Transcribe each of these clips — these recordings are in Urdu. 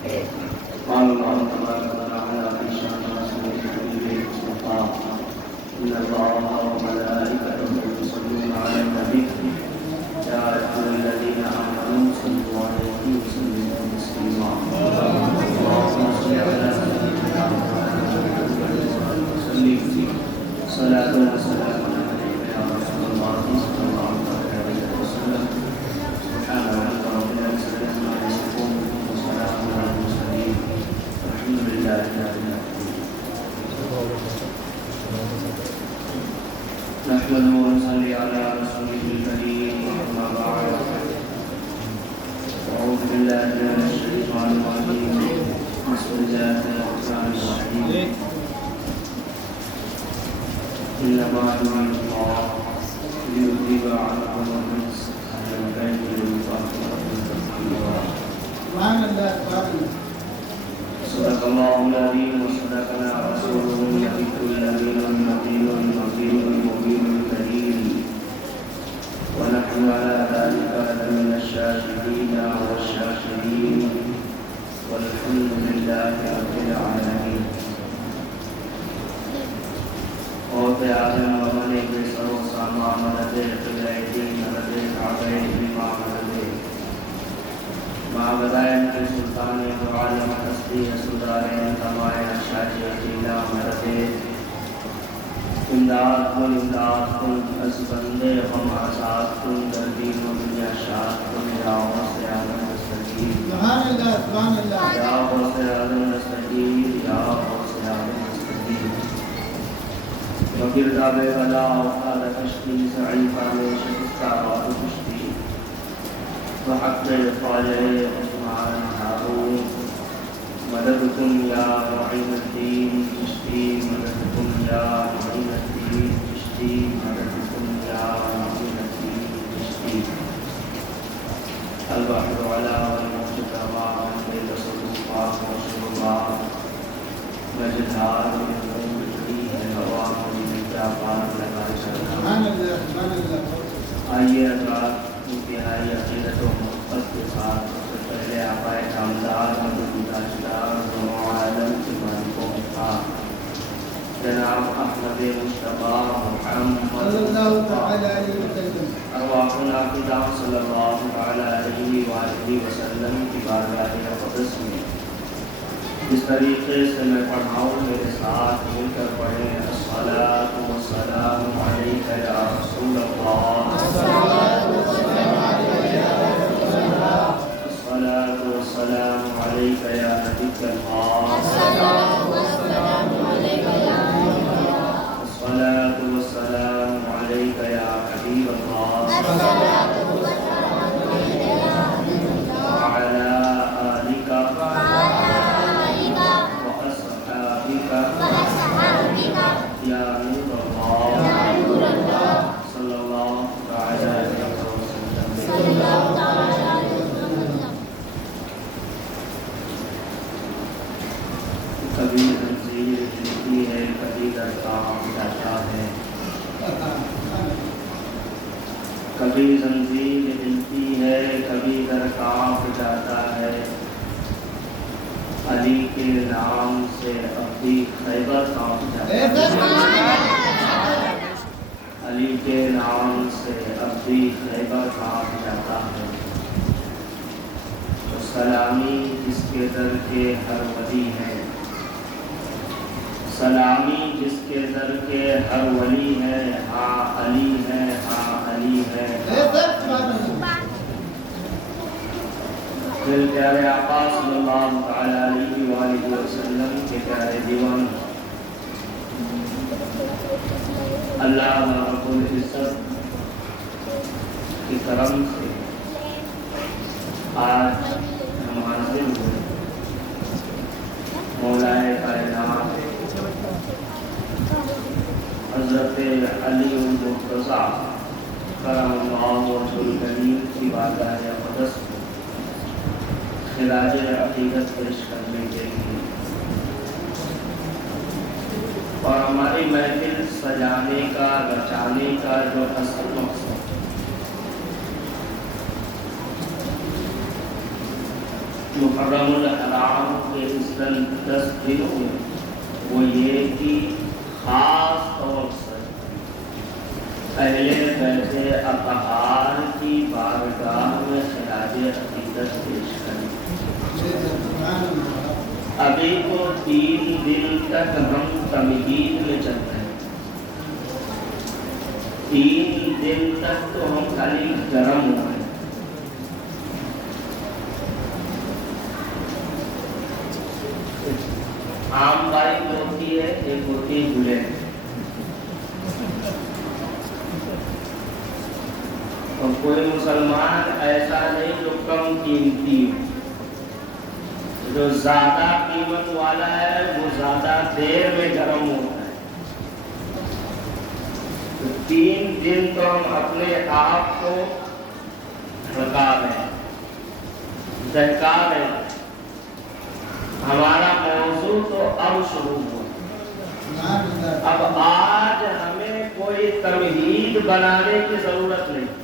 قال الله تبارك وتعالى في شأن رسوله الحبيب المصطفى إن الله وملائكته يصلون على النبي يا أيها الذين آمنوا صلوا عليه وسلموا تسليما اللهم صل على سيدنا محمد وسلم صلاة وسلام عليك يا رسول الله صلى الله عليه وسلم سبحان ربك رب العزة عما يصفون وسلام على المرسلين والحمد لله رب العالمين نحمده ونصلي على رسوله الكريم أما بعد أعوذ بالله من الشيطان الرجيم بسم الله الرحمن الرحيم إنما يريد الله ليذهب عنكم الرجس أهل البيت ويطهركم تطهيرا سبحان الله سبحان الله صدق الله العظيم وصدقنا رسوله النبي الأمين النبي المبين الكريم ونحن على ذلك لمن الشاهدين والشاكرين والحمد لله رب العالمين. اور اعظم ومن بسر وساما مدد قبلہ مدد کعبہ بما مدد مع بدائن کی سلطان عالم ہستی سلطان تمام شاہی اکیلا مدد امداد کن از بندے غم آزاد کن در دین و دنیا شاد کن یا غوث اعظم دستگیر سبحان اللہ سبحان اللہ یا غوث اعظم دستگیر یا غوث اعظم دستگیر وگرداب بلا اوقات کشتی ضعیفہ میں شکستہ اور کشتی وحق فاجع عثمان ہارون مددکم یا معین الدین چشتی مددکم یا معین الدین چشتی مددکم یا معین الدین چشتی البحر علا والمجتبہ بین صدوقہ وشربہ مجدار من قومتی ہے ہوا مجھے کیا پار لگا سبحان چلنا اللہ سبحان اللہ آئیے حضرات انتہائی عقیدت و محبت کے ساتھ سب سے پہلے آقائے کامدار حضرت تاجدار دونوں عالم کے مالکوں کا جناب احمد مصطفیٰ محمد صلی اللہ تعالی علیہ وسلم ارواحنا فداء صلی اللہ تعالی علیہ وآلہ وسلم کی بارگاہ اقدس میں اس طریقے سے میں پڑھاؤں میرے ساتھ مل کر پڑھیں الصلاۃ والسلام علیک یا رسول اللہ الصلاۃ والسلام علیک یا نبی اللہ الصلاۃ والسلام علیک یا حبیب اللہ وعلی آلک یا نور اللہ صلی اللہ تعالی علیہ وسلم. کبھی تنزیل ملتی ہے کبھی درکام جاتا ہے کبھی زنجیر ملتی ہے کبھی درکام جاتا ہے علی کے نام سے اب بھی خیبر کانپ جاتا ہے علی کے نام سے اب بھی خیبر کانپ جاتا ہے تو سلامی جس کے در کے ہر ولی ہے سلامی جس کے در کے ہر ولی ہے ہاں علی ہے ہاں علی ہے دل پیارے آقا صلی اللہ تعالی علیہ وآلہ وسلم کے پیارے دیوان اللہ رب العزت کی کرم سے آج ہم حاضر ہوئے مولائے کائنات حضرت علی المرتضیٰ کرم اللہ وجہہ الکریم کی بارگاہ اقدس خراج عقیدت پیش کرنے کے لیے اور ہماری محفل سجانے کا رچانے کا جو اصل مقصد محرم الحرام کے اس 10 دنوں میں وہ یہ کہ خاص طور سے پہلے بیٹھے اطہار کی بارگاہ میں خراج عقیدت پیش کریں. ابھی تو 3 دن تک ہم تمہید میں چلتے ہیں. 3 دن تک تو ہم خالی گرم ہو رہے ہیں. عام بائک ہوتی ہے، ایک ہوتی ہے بلیٹ. اور کوئی مسلمان ایسا نہیں جو کم قیمتی ہو. جو زیادہ قیمت والا ہے وہ زیادہ دیر میں گرم ہوتا ہے. تو 3 دن تو ہم اپنے آپ کو بھڑکا رہے ہیں، دہکا رہے ہیں. ہمارا موضوع تو اب شروع ہوا. اب آج ہمیں کوئی تمہید بنانے کی ضرورت نہیں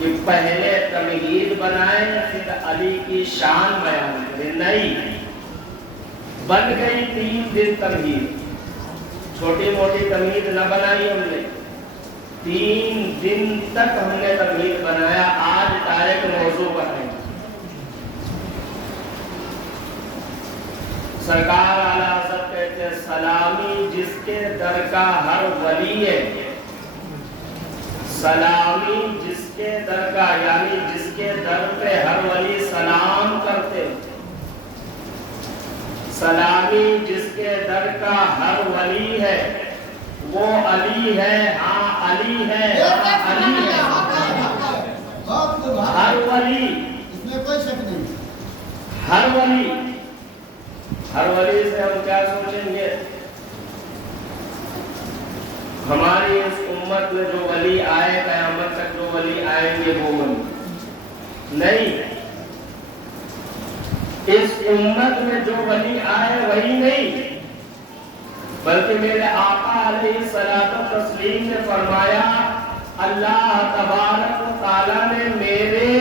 کہ پہلے تمہید بنائیں پھر علی کی شان بیان کریں. نہیں، بن گئی 3 دن تمہید. چھوٹی موٹی تمہید نہ بنائی ہم نے، 3 دن تک ہم نے تمہید بنایا. آج ڈائریکٹ موضوع پر ہے. سرکار اعلیٰ حضرت کہتے ہیں سلامی جس کے در کا ہر ولی ہے. سلامی جس کے در کا یعنی جس کے در پہ ہر ولی سلام کرتے. سلامی جس کے در کا ہر ولی ہے وہ علی ہے. ہاں علی ہے، ہاں علی ہے. ہر ولی، اس میں کوئی شک نہیں. ہر ولی. ہر ولی سے ہم کیا سوچیں گے؟ ہماری اس امت میں جو ولی آئے، قیامت تک جو ولی آئیں گے وہ ولی نہیں. اس امت میں جو ولی آئے وہی نہیں، بلکہ میرے آقا علیہ الصلوۃ والتسلیم نے فرمایا اللہ تبارک و تعالیٰ نے میرے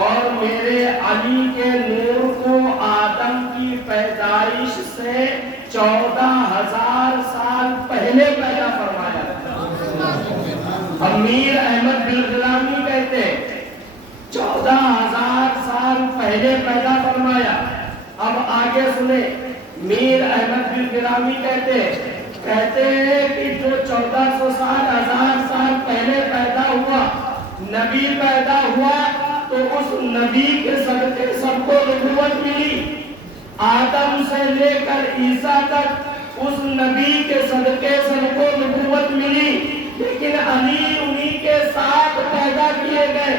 اور میرے علی کے نور کو آدم کی پیدائش سے 14,000 سال پہلے پیدا فرمایا. امیر احمد بالغلامی کہتے 14,000 سال پہلے پیدا فرمایا. اب آگے سنیں، میر احمد بالغلامی کہتے ہیں کہ جو 1400 سال 1000 سال پہلے پیدا ہوا، نبی پیدا ہوا، تو اس نبی کے صدقے سب کو نبوت ملی. آدم سے لے کر عیسیٰ تک اس نبی کے صدقے سب کو نبوت ملی. لیکن علی انہی کے ساتھ پیدا کیے گئے.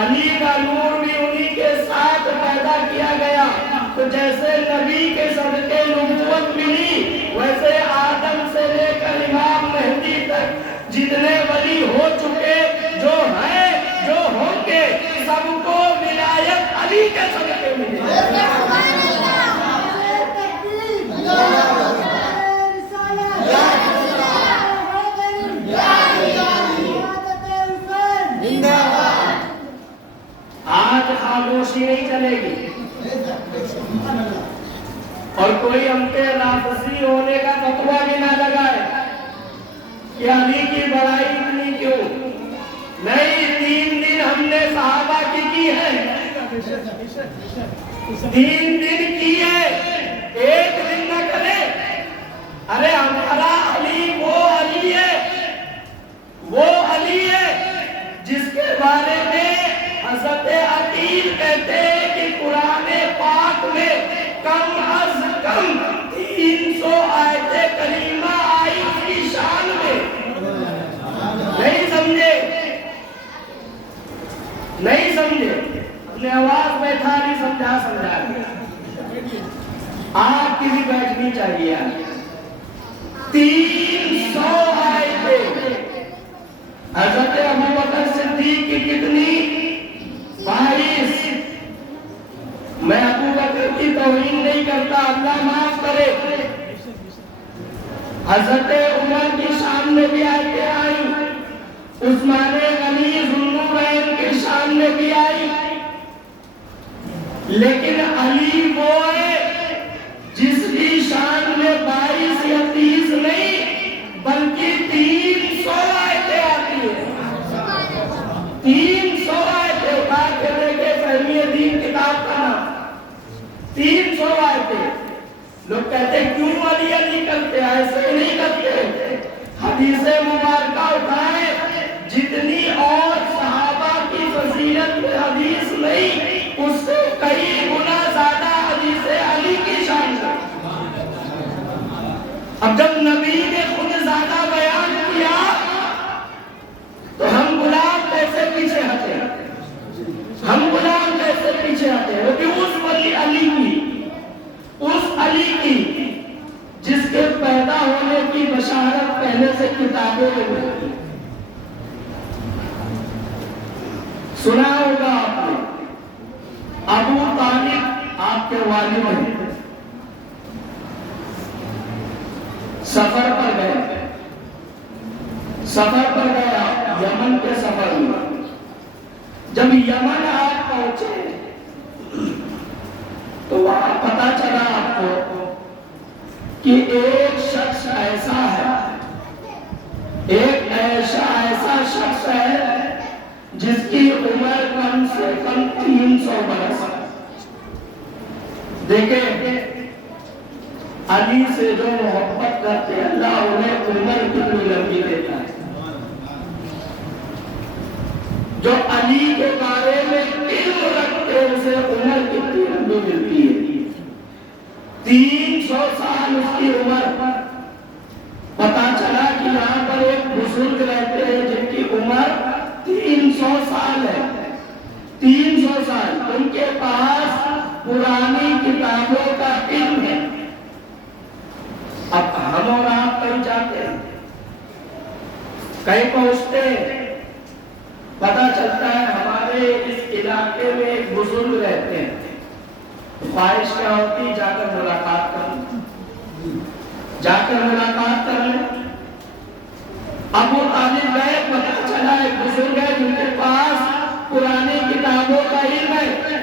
علی کا نور بھی انہی کے ساتھ پیدا کیا گیا. تو جیسے نبی کے صدقے نبوت ملی، ویسے آدم سے لے کر امام مہدی تک جتنے ولی ہو چکے، جو ہیں، جو ہوں گے، سب کو ولایت علی کے صدقے ملی. آج خاموشی نہیں چلے گی. اور کوئی ہم پہ رافضی ہونے کا فتویٰ بھی نہ لگائے کہ علی کی بڑائی اتنی کیوں. نہیں، 3 دن ہم نے صحابہ کی ہے. 3 دن کی ہے، 1 دن نہ کرے. ارے ہمارا علی وہ علی ہے، وہ علی ہے جس کے بارے میں حضرت عقیل کہتے ہیں کہ قرآن پاک میں کم از کم 300 آیت کریمہ آئی اس کی شان میں. نہیں سمجھے؟ نہیں سمجھے؟ اپنے آواز میں تھا نہیں سمجھا. آپ کی بھی بیٹھنی چاہیے. 300 آیتیں. حضرت ابوبکر صدیق کی کتنی؟ 22. میں ابوبکر کی توہین نہیں کرتا، اللہ معاف کرے. حضرت عمر کی شان میں بھی آیتیں آئی، عثمان غنی ذوالنورین کی شان میں بھی آئی. لیکن علی وہ ہے جس کی شان میں 22 یا 30 نہیں بلکہ 300 آیتیں آتی ہیں. 300 آیتیں اٹھا کے دیکھے فہمی دین کتاب کا نام. 300 آیتیں. لوگ کہتے ہیں کیوں علی علی کرتے ہیں؟ ایسے نہیں کرتے. حدیث مبارکہ اٹھائے جتنی اور صحابہ کی فضیلت میں حدیث نہیں اس سے کئی گنا زیادہ حدیث علی کی شان ہے. اب جب نبی نے خود زیادہ بیان کیا تو ہم غلام کیسے پیچھے ہٹے؟ ہم غلام کیسے پیچھے ہٹے؟ وہ بھی اس ولی علی کی، اس علی کی جس کے پیدا ہونے کی بشارت پہلے سے کتابوں میں ملتی. سنا ہوگا آپ نے ابو طالب آپ کے والد ہیں، سفر پر گئے، سفر پر گیا یمن کے سفر میں. جب یمن آپ پہنچے تو وہاں پتا چلا آپ کو کہ ایک شخص ایسا ہے، ایک ایسا شخص ہے جس کی عمر کم سے کم 300 برس ہے. دیکھیں علی سے جو محبت کرتے ہیں اللہ انہیں عمر کتنی لمبی دیتا ہے. جو علی کے بارے میں علم رکھتے ہیں اسے عمر کتنی لمبی ملتی ہے. 300 سال اس کی عمر. پتا چلا کہ یہاں پر ایک بزرگ رہتے ہیں جن کی عمر 300 سال ہے. 300 سال. ان کے پاس پرانی کتابوں کا علم ہے. اب ہم اور آپ کہیں جاتے ہیں، کہیں پہنچتے ہیں، پتا چلتا ہے ہمارے اس علاقے میں ایک بزرگ رہتے ہیں. خواہش کیا ہوتی؟ جا کر ملاقات کریں، جا کر ملاقات کریں. ابو طالب گئے، پتا چلا ایک بزرگ ہے جن کے پاس پرانی کتابوں کا علم ہے.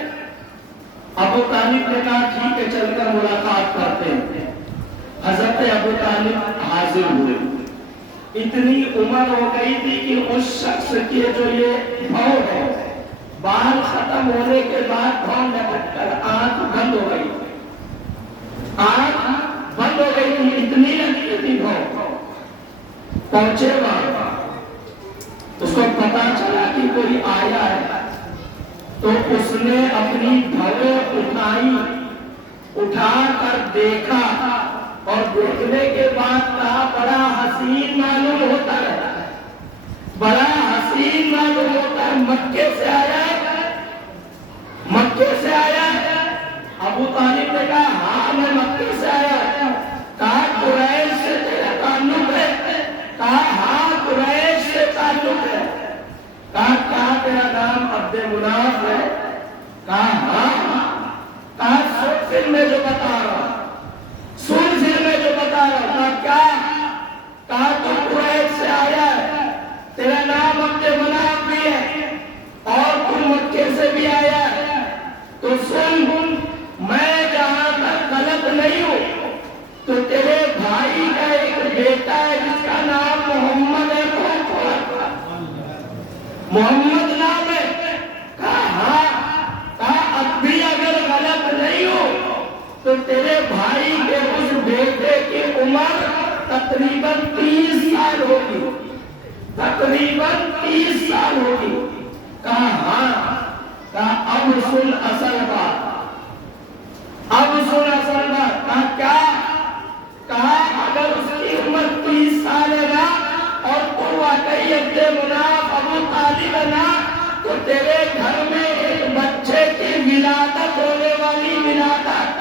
ابو طالب نے کہا ٹھیک ہے چل کر ملاقات کرتے ہیں. حضرت ابو طالب حاضر ہوئے. اتنی عمر ہو گئی تھی کہ اس شخص کی جو یہ بھو ہے بال ختم ہونے کے بعد بھو لپٹ کر آنکھ بند ہو گئی. آنکھ بند ہو گئی تھی، اتنی لگی تھی بھو. پہنچے وہاں، اس کو پتا چلا کہ کوئی آیا ہے تو اس نے اپنی بھویں اٹھائی، اٹھا کر دیکھا اور دیکھنے کے بعد کہا بڑا حسین معلوم ہوتا ہے، بڑا حسین معلوم ہوتا ہے. مکے سے آیا ہے، مکے سے آیا ہے. ابو طالب نے کہا ہاں میں مکے سے آیا. کہا قریش سے تیرا تعلق ہے؟ کہا ہاں قریش سے تعلق ہے. کہا کیا تیرا نام عبد مناف ہے؟ کہا ہاں. کہا سن پھر میں جو بتا رہا ہوں، سن پھر میں جو بتا رہا ہوں. کہا کیا؟ کہا تو قریش سے آیا ہے، تیرا نام عبد مناف بھی ہے اور تو مکے سے بھی آیا ہے. تو سن میں جہاں تک غلط نہیں ہوں تو تیرے بھائی کا ایک بیٹا ہے جس کا نام محمد ہے، محمد نام ہے. کہا ہاں. کہا اب بھی اگر غلط نہیں ہو تو تیرے بھائی کے اس بیٹے کی عمر تقریباً 30 سال ہوگی، تقریباً 30 سال ہوگی. کہا ہاں. کہا اب سن اصل بات، اب سن اصل بات. کہا کیا؟ کہا اگر اس کی عمر 30 سال ہے نا اور تو واقعی عبد مناف ابو طالب ہے نا تو تیرے گھر میں ایک بچے کی ولادت ہونے والی ولادت،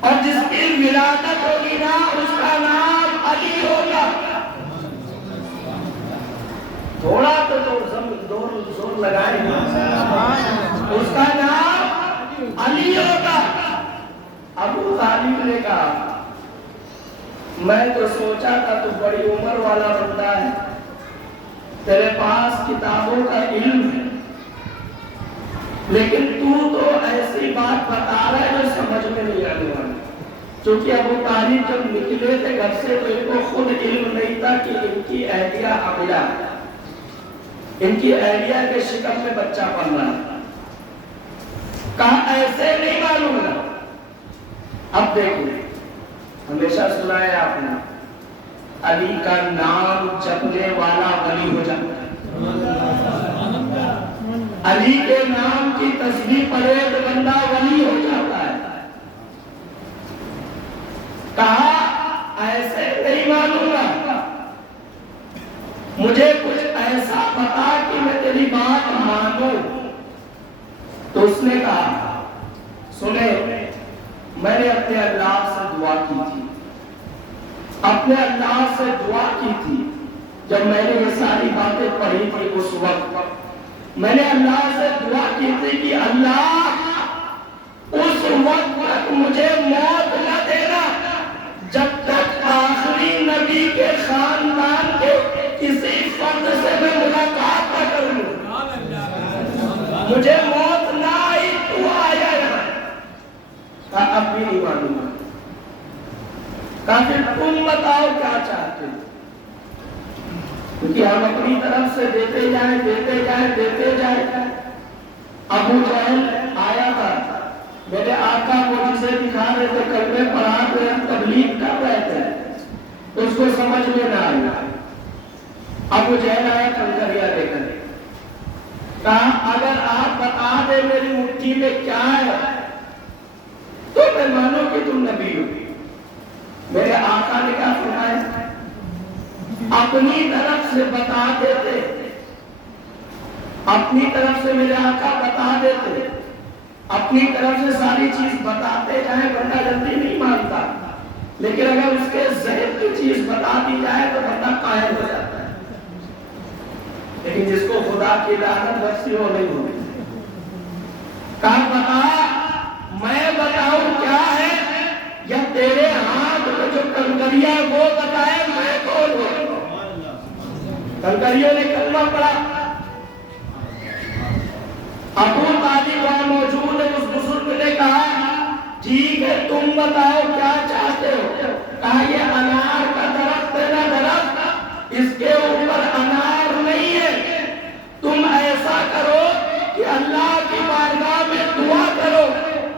اور جس کی ولادت ہوگی نا اس کا نام علی ہوگا. تھوڑا تو زور لگائے اس کا نام علی ہوگا. ابو طالب نے کہا میں تو سوچا تھا تو بڑی عمر والا بندہ ہے، تیرے پاس کتابوں کا علم ہے لیکن تو ایسی بات بتا رہا ہے جو سمجھ میں نہیں آنے والی. چونکہ ابو طالب جب نکلے تھے گھر سے تو ان کو خود علم نہیں تھا کہ ان کی اہلیہ حاملہ، ان کی اہلیہ کے شکم میں بچہ پل رہا ہے. کہا ایسے نہیں معلوم ہے. اب دیکھو، ہمیشہ سنا ہے آپ نے علی کا نام جپنے والا ولی ہو جاتا ہے. علی کے نام کی تسبیح پڑھے تو بندہ ولی ہو جاتا ہے. کہا ایسے نہیں معلوم ہے، مجھے کچھ ایسا بتا کہ میں تیری بات مانوں. تو اس نے کہا سنے، میں نے اپنے اللہ سے دعا کی تھی، اپنے اللہ سے دعا کی تھی. جب میں نے یہ ساری باتیں پڑھی تھی اس وقت میں نے اللہ سے دعا کی تھی کہ اللہ اس وقت تک مجھے موت نہ دینا جب تک آخری نبی کے خاندان کے کسی فرد سے میں ملاقات نہ کروں. مجھے موت نہ آئی تو آیا ہے. کہا اب بھی نہیں معلوم. کہا پھر تم بتاؤ کیا چاہتے ہو، کیونکہ ہم اپنی طرف سے دیتے جائیں. ابو جہل آیا تھا، میرے آقا کو جسے دکھا رہے تھے کلمے پڑھا رہے ہیں، تبلیغ کر رہے تھے، اس کو سمجھ میں نہ آیا. ابو جہل آیا کنکریاں لے کر. کہا اگر آپ بتا دے میری مٹھی میں کیا ہے تو میں مانوں کہ تم نبی ہو. میرے آقا نے کہا فرمایا اپنی طرف سے بتا دیتے، اپنی طرف سے میرے آقا بتا دیتے، اپنی طرف سے ساری چیز بتاتے جائیں بندہ جلدی نہیں مانتا، لیکن اگر اس کے ذہن کی چیز بتا دی جائے تو بندہ قائل ہو جاتا ہے. لیکن جس کو خدا کی لعنت بخشی ہو نہیں ہوتی. کہا بتا، میں بتاؤں کیا ہے یا تیرے ہاتھ میں جو کنکریاں وہ بتائے میں کون ہوں. کنکریوں نے کلمہ پڑھا. ابو طالب وہاں موجود ہے. اس بزرگ نے کہا ٹھیک ہے تم بتاؤ کیا چاہتے ہو. کہا یہ انار کا درخت ہے نا درخت، اس کے اوپر انار نہیں ہے. تم ایسا کرو کہ اللہ کی بارگاہ میں دعا کرو،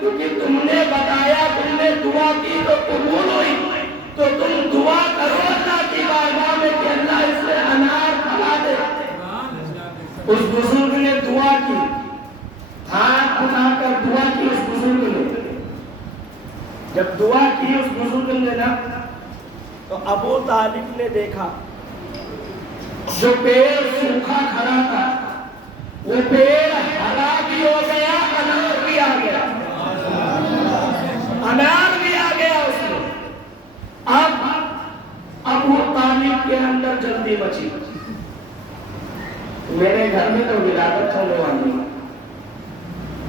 کیونکہ تم نے بتایا تم نے دعا کی تو قبول ہوئی، تو تم دعا کرو اللہ کی بارگاہ میں کہ اللہ اس میں انار پھلا دے. اس بزرگ نے دعا کی، ہاتھ اٹھا کر دعا کی. اس بزرگ نے جب دعا کی اس بزرگ نے نا تو ابو طالب نے دیکھا جو پیڑ سوکھا کھڑا تھا وہ پیڑ ہرا بھی ہو گیا، انار بھی آ گیا. انار بھی آ گیا اس میں. اب ابو طالب کے اندر جلدی مچی. میرے گھر میں تو ولادت ہونے والی ہے،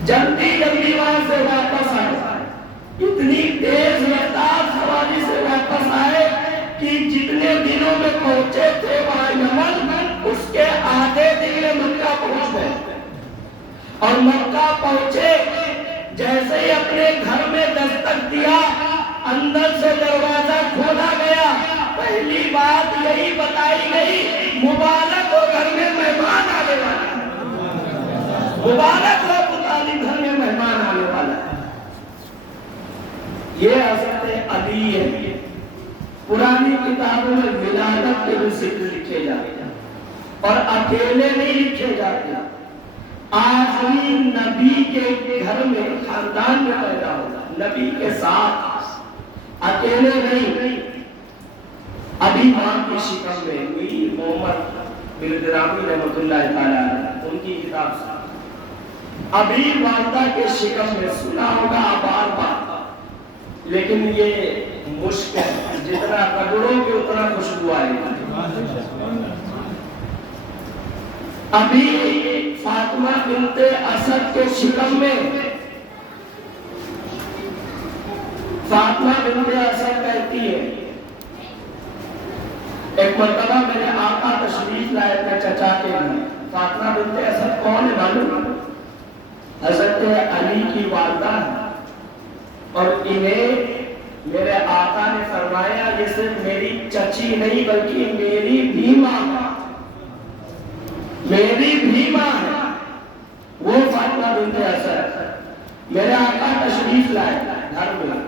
جلدی وہاں سے واپس آئے. اتنی تیز رفتار سواری سے واپس آئے کہ جتنے دنوں میں پہنچے تھے وہاں یمن، اس کے آدھے دن میں مکہ پہنچ گئے. اور مکہ پہنچے، جیسے ہی اپنے گھر میں دستک دیا اندر سے دروازہ کھولا گیا. پہلی بات یہی بتائی گئی مبارک ہو گھر میں مہمان آنے والا ہے. مبارک ہو ابو طالب گھر میں مہمان آنے والا ہے. یہ حضرت علی ہے. پرانی کتابوں میں ولادت کے بھی ذکر لکھے جاتے ہیں اور اکیلے نہیں لکھے جاتے. آخری نبی کے گھر میں خاندان میں پیدا ہوگا، نبی کے ساتھ، اکیلے نہیں. ابھی ماں کی شکم میں میر محمد بلگرامی رحمۃ اللہ تعالیٰ عنہ ان کی کتاب سے ابھی والدہ کے شکم میں سنا ہوگا بار بار، لیکن یہ مشک ہے، جتنا کروڑوں کے اتنا خوشبو آئے گی. ابھی فاطمہ بنت اسد کے شکم میں فاطمہ بنت اسد کہتی ہے ایک مرتبہ میرے آقا تشریف لائے اپنے چچا کے گھر. فاطمہ بنت اسد کون ہے معلوم؟ حضرت علی کی والدہ ہے، اور انہیں میرے آقا نے فرمایا یہ صرف میری چچی نہیں بلکہ میری بھی ماں ہے، میری بھی ماں ہے وہ فاطمہ بنت اسد۔ میرے آقا تشریف لائے گھر میں،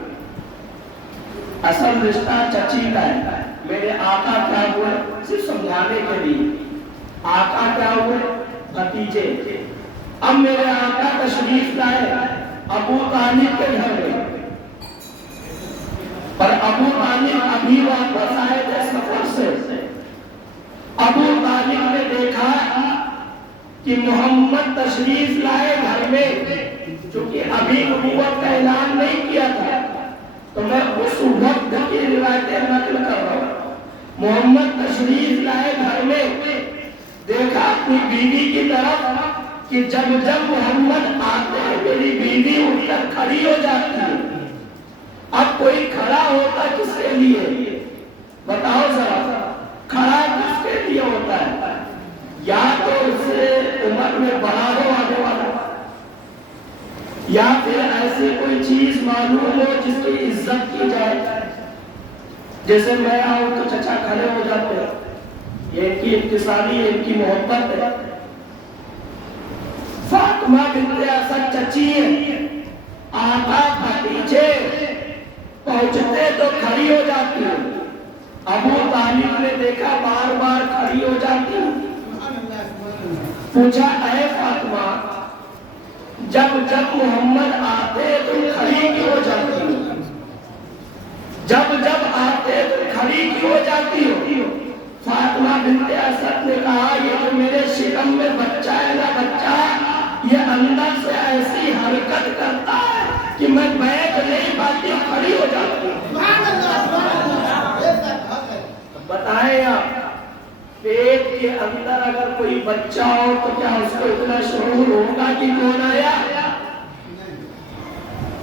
اصل رشتہ چچی کا ہے۔ میرے آقا کیا ہوئے صرف سمجھانے کے لیے، آقا کیا ہوئے بھتیجے۔ اب میرے آقا تشریف لائے ابو طالب کے گھر میں، پر ابو طالب ابھی واپس آئے تھے سفر سے۔ ابو طالب نے دیکھا کہ محمد تشریف لائے گھر میں، چونکہ ابھی نبوت کا اعلان نہیں کیا تھا، تو میں اس وقت کی روایتیں نقل کر رہا ہوں۔ محمد تشریف لائے گھر میں، دیکھا اپنی بیوی کی طرف کہ جب جب محمد آتے ہیں میری بیوی اٹھ کر کھڑی ہو جاتی ہے۔ اب کوئی کھڑا ہوتا کس کے لیے بتاؤ ذرا، کھڑا کس کے لیے ہوتا ہے؟ یا تو اس سے عمر میں بڑا ہو آنے والا، یا پھر ایسی کوئی چیز معلوم ہو جس کی عزت کی جائے۔ جیسے میں آؤں تو چچا کھڑے ہو جاتے ہیں، یہ ان کی اتصالی ہے، ان کی محبت ہے۔ فاطمہ بنت اسد چچی ہے، آقا بھتیجے پہنچتے تو کھڑی ہو جاتی ہے۔ ابو طالب نے دیکھا بار بار کھڑی ہو جاتی ہے، پوچھا اے فاطمہ جب جب محمد آتے تم کھڑی کیوں ہو جاتی ہو؟ جب جب آتے تم کھڑی کیوں ہو جاتی ہو؟ فاطمہ بنت اسد نے کہا یہ تو میرے شکم میں بچہ ہے نا بچہ، یہ اندر سے ایسی حرکت کرتا ہے کہ میں بیٹھ نہیں پاتی، کھڑی ہو جاتی ہوں۔ بتائیں آپ، پیٹ کے اندر اگر کوئی بچہ ہو تو کیا اس کو اتنا شعور ہوگا کہ کون آیا؟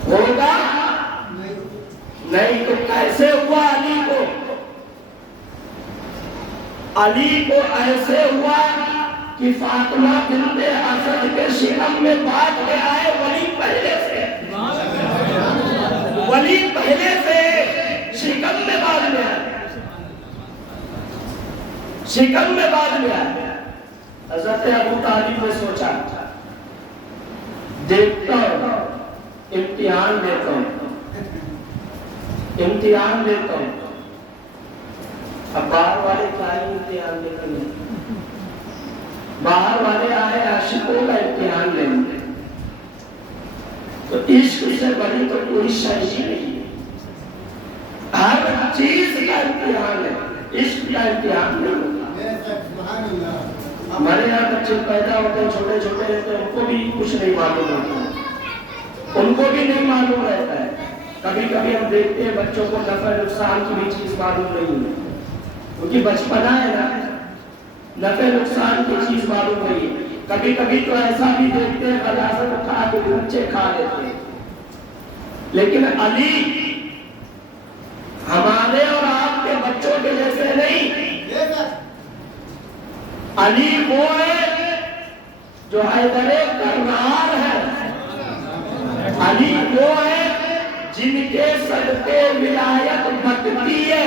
ہوگا نہیں۔ تو کیسے ہوا علی کو؟ علی کو ایسے ہوا کہ فاطمہ بنت اسد کے شکم میں بات میں آئے ولی پہلے سے، ولی پہلے سے شکم میں بعد میں آئے، شکم میں بعد میں آئے۔ حضرت ابو طالب نے سوچا دیکھتا ہوں امتحان دیتا ہوں، امتحان دیتا ہوں۔ اب باہر والے کیا ہی امتحان دیتے ہیں، باہر والے آئے عاشقوں کا امتحان لیں گے، تو عشق سے بڑی تو کوئی شے نہیں ہے، ہر چیز کا امتحان ہے، عشق کا امتحان نہیں ہوتا۔ ہمارے یہاں بچے پیدا ہوتے ہیں چھوٹے چھوٹے رہتے ہیں، ان کو بھی کچھ نہیں معلوم ہوتا، ان کو بھی نہیں معلوم رہتا ہے۔ کبھی کبھی ہم دیکھتے ہیں بچوں کو نفع نقصان کی بھی چیز معلوم نہیں ہے، کیونکہ بچپنا ہے نا، نفع نقصان کی چیز معلوم نہیں ہے۔ کبھی کبھی تو ایسا بھی دیکھتے ہیں غلاظت اٹھا کے بچے کھا لیتے ہیں، لیکن علی ہمارے اور آپ کے بچوں کے جیسے نہیں۔ علی وہ ہے جو حیدر کرار ہے، علی وہ ہے جن کے صدقے ولایت بٹتی ہے۔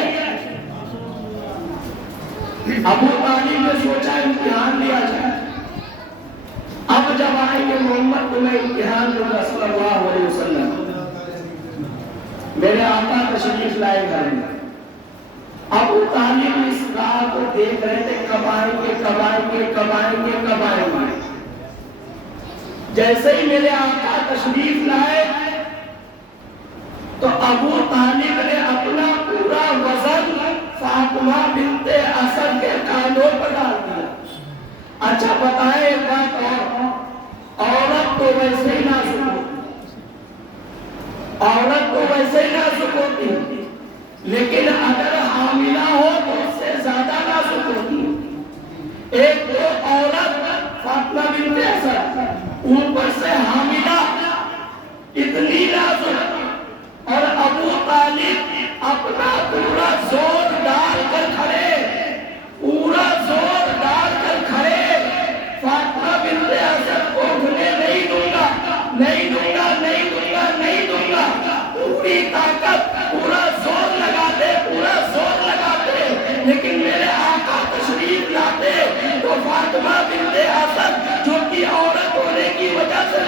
ابو طالب نے سوچا امتحان لیا جائے، اب جب آئیں گے محمد کو میں امتحان دوں گا صلی اللہ علیہ وسلم۔ میرے آقا تشریف لائے گھر میں، ابو طالب اس راہ کو دیکھ رہے تھے، کب آئیں گے کب آئیں گے کب آئیں گے کب آئیں گے۔ جیسے ہی میرے آقا تشریف لائے تو ابو طالب نے اپنا پورا وزن فاطمہ بنت اسد کے کانوں پر ڈال دیا۔ اچھا بتائیں ایک بات اور، عورت تو ویسے ہی نازک ہوتی، عورت تو ویسے ہی نازک ہوتی، لیکن اگر حاملہ ہو تو اس سے زیادہ نازک ہوتی ہے۔ ایک تو عورت فاطمہ بنت اسد، اوپر سے حاملہ، اتنی نازک، اور ابو طالب اپنا پورا زور ڈال کر کھڑے، پورا زور ڈال کر کھڑے، فاطمہ بنت اسد کو اٹھنے نہیں دوں گا، کی طاقت پورا زور لگاتے لیکن میرے آقا تشریف لاتے تو فاطمہ بنت اسد جو کہ عورت ہونے کی وجہ سے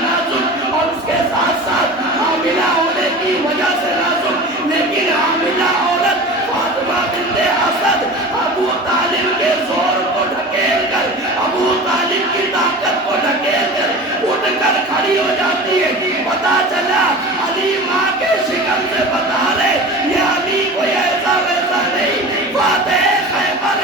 نازک اور اس کے ساتھ ساتھ حاملہ ہونے کی وجہ سے نازک، لیکن حاملہ عورت فاطمہ بنت اسد ابو طالب کے زور کو ڈھکیل کر، ابو طالب کی طاقت کو ڈھکیل کر اٹھ کر کھڑی ہو جاتی ہے۔ پتا چلا علی ماں کے شکم سے بتا رہے یہ علی کوئی ایسا ویسا نہیں، فاتح خیبر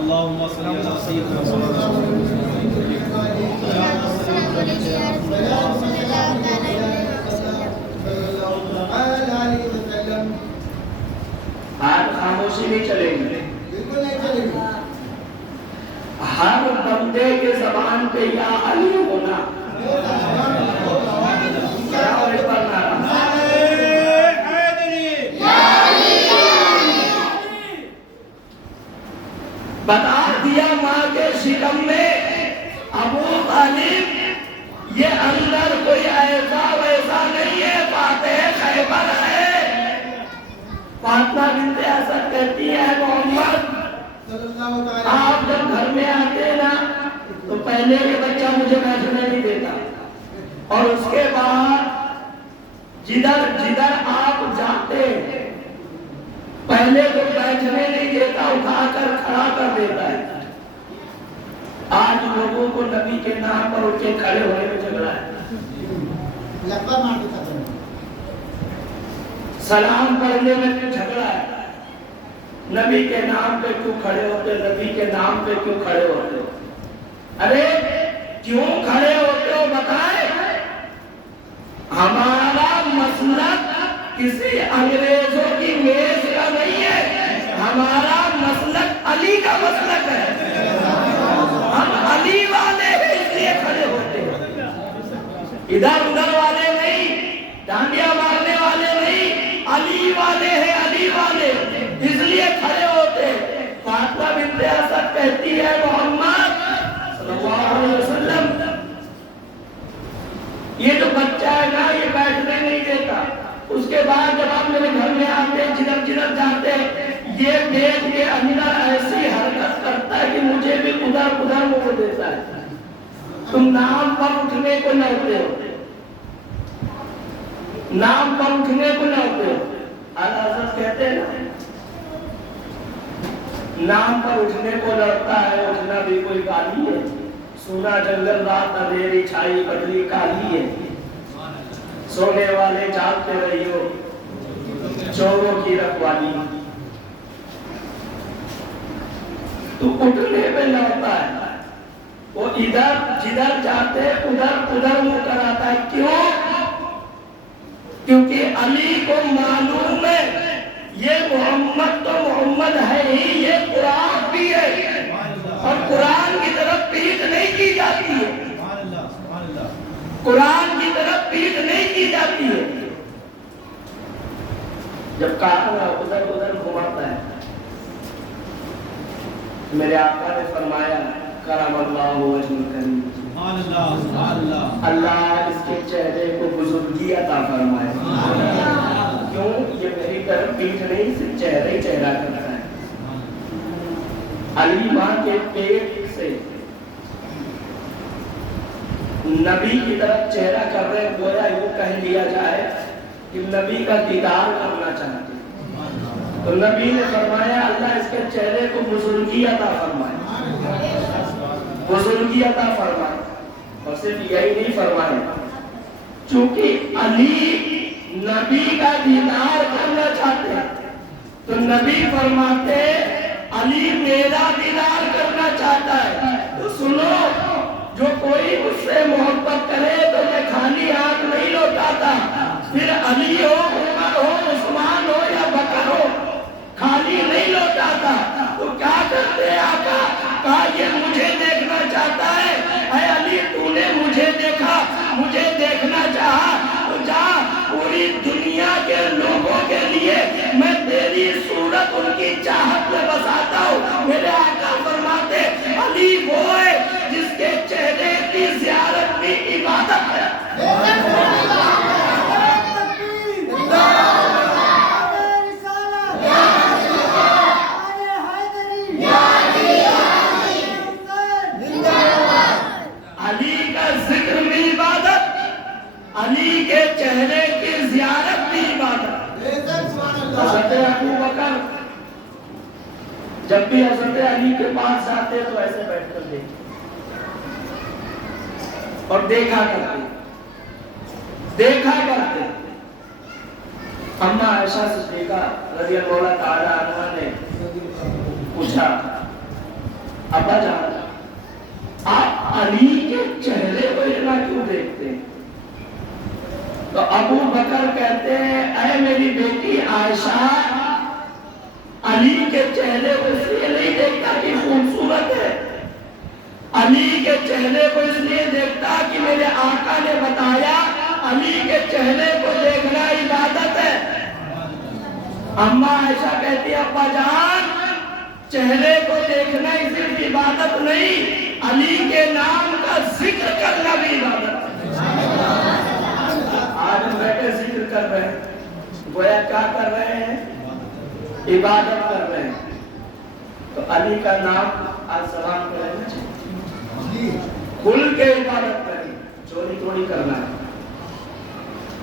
اللهم صل على سيدنا محمد۔ آج خاموشی نہیں چلے گی، بالکل نہیں چلے گی۔ ہر بندے کے زبان پہ یا علی ہونا، بتا دیا ماں کے شکم میں ابو طالب یہ اندر کوئی ایسا ویسا نہیں ہے، فاتح خیبر ہے۔ فاطمہ بنت اسد کہتی ہے محمد آپ جب گھر میں آتے نا تو پہلے یہ بچہ مجھے بیٹھنے نہیں دیتا، اور اس کے بعد جدھر آپ جاتے پہلے تو بیٹھنے نہیں دیتا، اٹھا کر کھڑا کر دیتا ہے۔ آج لوگوں کو نبی کے نام پر اٹھ کے کھڑے ہونے میں جھگڑا ہے، سلام پڑھنے میں جھگڑا ہے، نبی کے نام پہ کیوں کھڑے ہوتے، نبی کے نام پہ کیوں کھڑے ہوتے ہو؟ ارے کیوں کھڑے ہوتے ہو بتائیں؟ ہمارا مسلک کسی انگریزوں کی میز کا نہیں ہے، ہمارا مسلک علی کا مسلک ہے، ہم علی والے ہیں اس لیے کھڑے ہوتے ہیں، ادھر ادھر والے نہیں، ڈانڈیاں مارنے والے نہیں، علی والے ہیں، علی والے اس لیے کھڑے ہوتے۔ فاطمہ بنت اسد کہتی ہے محمد صلی اللہ علیہ وسلم یہ جو بچہ ہے نا یہ بیٹھنے نہیں دیتا، اس کے بعد جب آپ میرے گھر میں آتے جدھر جاتے یہ دیکھ کے اندر ایسی حرکت کرتا ہے کہ مجھے بھی ادھر موڑ دیتا ہے۔ تم نام پر اٹھنے کو نہ ہوتے ہو، نام پر اٹھنے کو نہ ہوتے ہو۔ اعلیٰ حضرت کہتے ہیں نا نام پر اٹھنے کو لڑتا ہے، اٹھنا بھی کوئی گالی ہے، سونا جنگل رات اندھیری چھائی بدلی کالی ہے، سونے والے جاگتے رہیو چوروں کی رکھوالی۔ تو اٹھنے پہ لڑتا ہے، وہ ادھر جدھر جاتے ادھر منہ کر آتا ہے، کیوں؟ کیونکہ علی کو معلوم ہے یہ محمد تو محمد ہے ہی، یہ قرآن بھی ہے اور قرآن کی طرف پیٹ نہیں کی جاتی ہے، قرآن کی طرف پیٹ نہیں کی جاتی ہے۔ جب کہا ادھر گھماتا ہے، میرے آقا نے فرمایا کرم اللہ وجہ کریم، اللہ اس کے چہرے کو بزرگی عطا فرمائے۔ کیوں؟ یہ میری طرف پیٹھ نہیں صرف چہرہ ہی چہرہ کرتا ہے۔ علی ماں کے پیٹ سے نبی کی طرف چہرہ کر رہے، گویا یوں کہہ لیا جائے کہ نبی کا دیدار کرنا چاہتے، تو نبی نے فرمایا اللہ اس کے چہرے کو بزرگی عطا فرمائے، بزرگی عطا فرمائے۔ اور صرف یہی نہیں فرمایا، چونکہ علی نبی کا دیدار کرنا چاہتے تو نبی فرماتے علی میرا دیدار کرنا چاہتا ہے، تو سنو جو کوئی مجھ سے محبت کرے تو میں خالی ہاتھ نہیں لوٹاتا، پھر علی ہو عمر ہو عثمان ہو یا بکر ہو خالی نہیں لوٹاتا۔ تو کیا کرتے آقا؟ کہا یہ مجھے دیکھنا چاہتا ہے، اے علی تو نے مجھے دیکھا، مجھے دیکھنا چاہا ان کی چاہت میں بساتا ہوں۔ میرے آقا فرماتے علی وہ ہے جس کے چہرے کی زیارت بھی عبادت ہے۔ علی کا ذکر بھی عبادت، علی کے چہرے کی زیارت بھی عبادت۔ حضرت ابو بکر جب بھی حضرت علی کے پاس جاتے تو ایسے بیٹھ کر دیکھتے اور دیکھا کرتے۔ اما عائشہ صدیقہ رضی اللہ تعالی عنہا نے پوچھا ابا جان آپ علی کے چہرے کو اتنا کیوں دیکھتے ہیں؟ تو ابو بکر کہتے ہیں اے میری بیٹی عائشہ، علی کے چہرے کو اس لیے نہیں دیکھتا کہ خوبصورت ہے، علی کے چہرے کو اس لیے دیکھتا کہ میرے آقا نے بتایا علی کے چہرے کو دیکھنا عبادت ہے۔ اما عائشہ کہتی ہے ابا جان چہرے کو دیکھنا ہی صرف عبادت نہیں، علی کے نام کا ذکر کرنا بھی عبادت ہے۔ آج ہم بیٹھے ذکر کر رہے ہیں، گویا کیا کر رہے ہیں؟ عبادت کر رہے ہیں۔ تو علی کا نام آج سلام کرنا چاہیے، کھل کے عبادت کریں، چوری تھوڑی کرنا ہے۔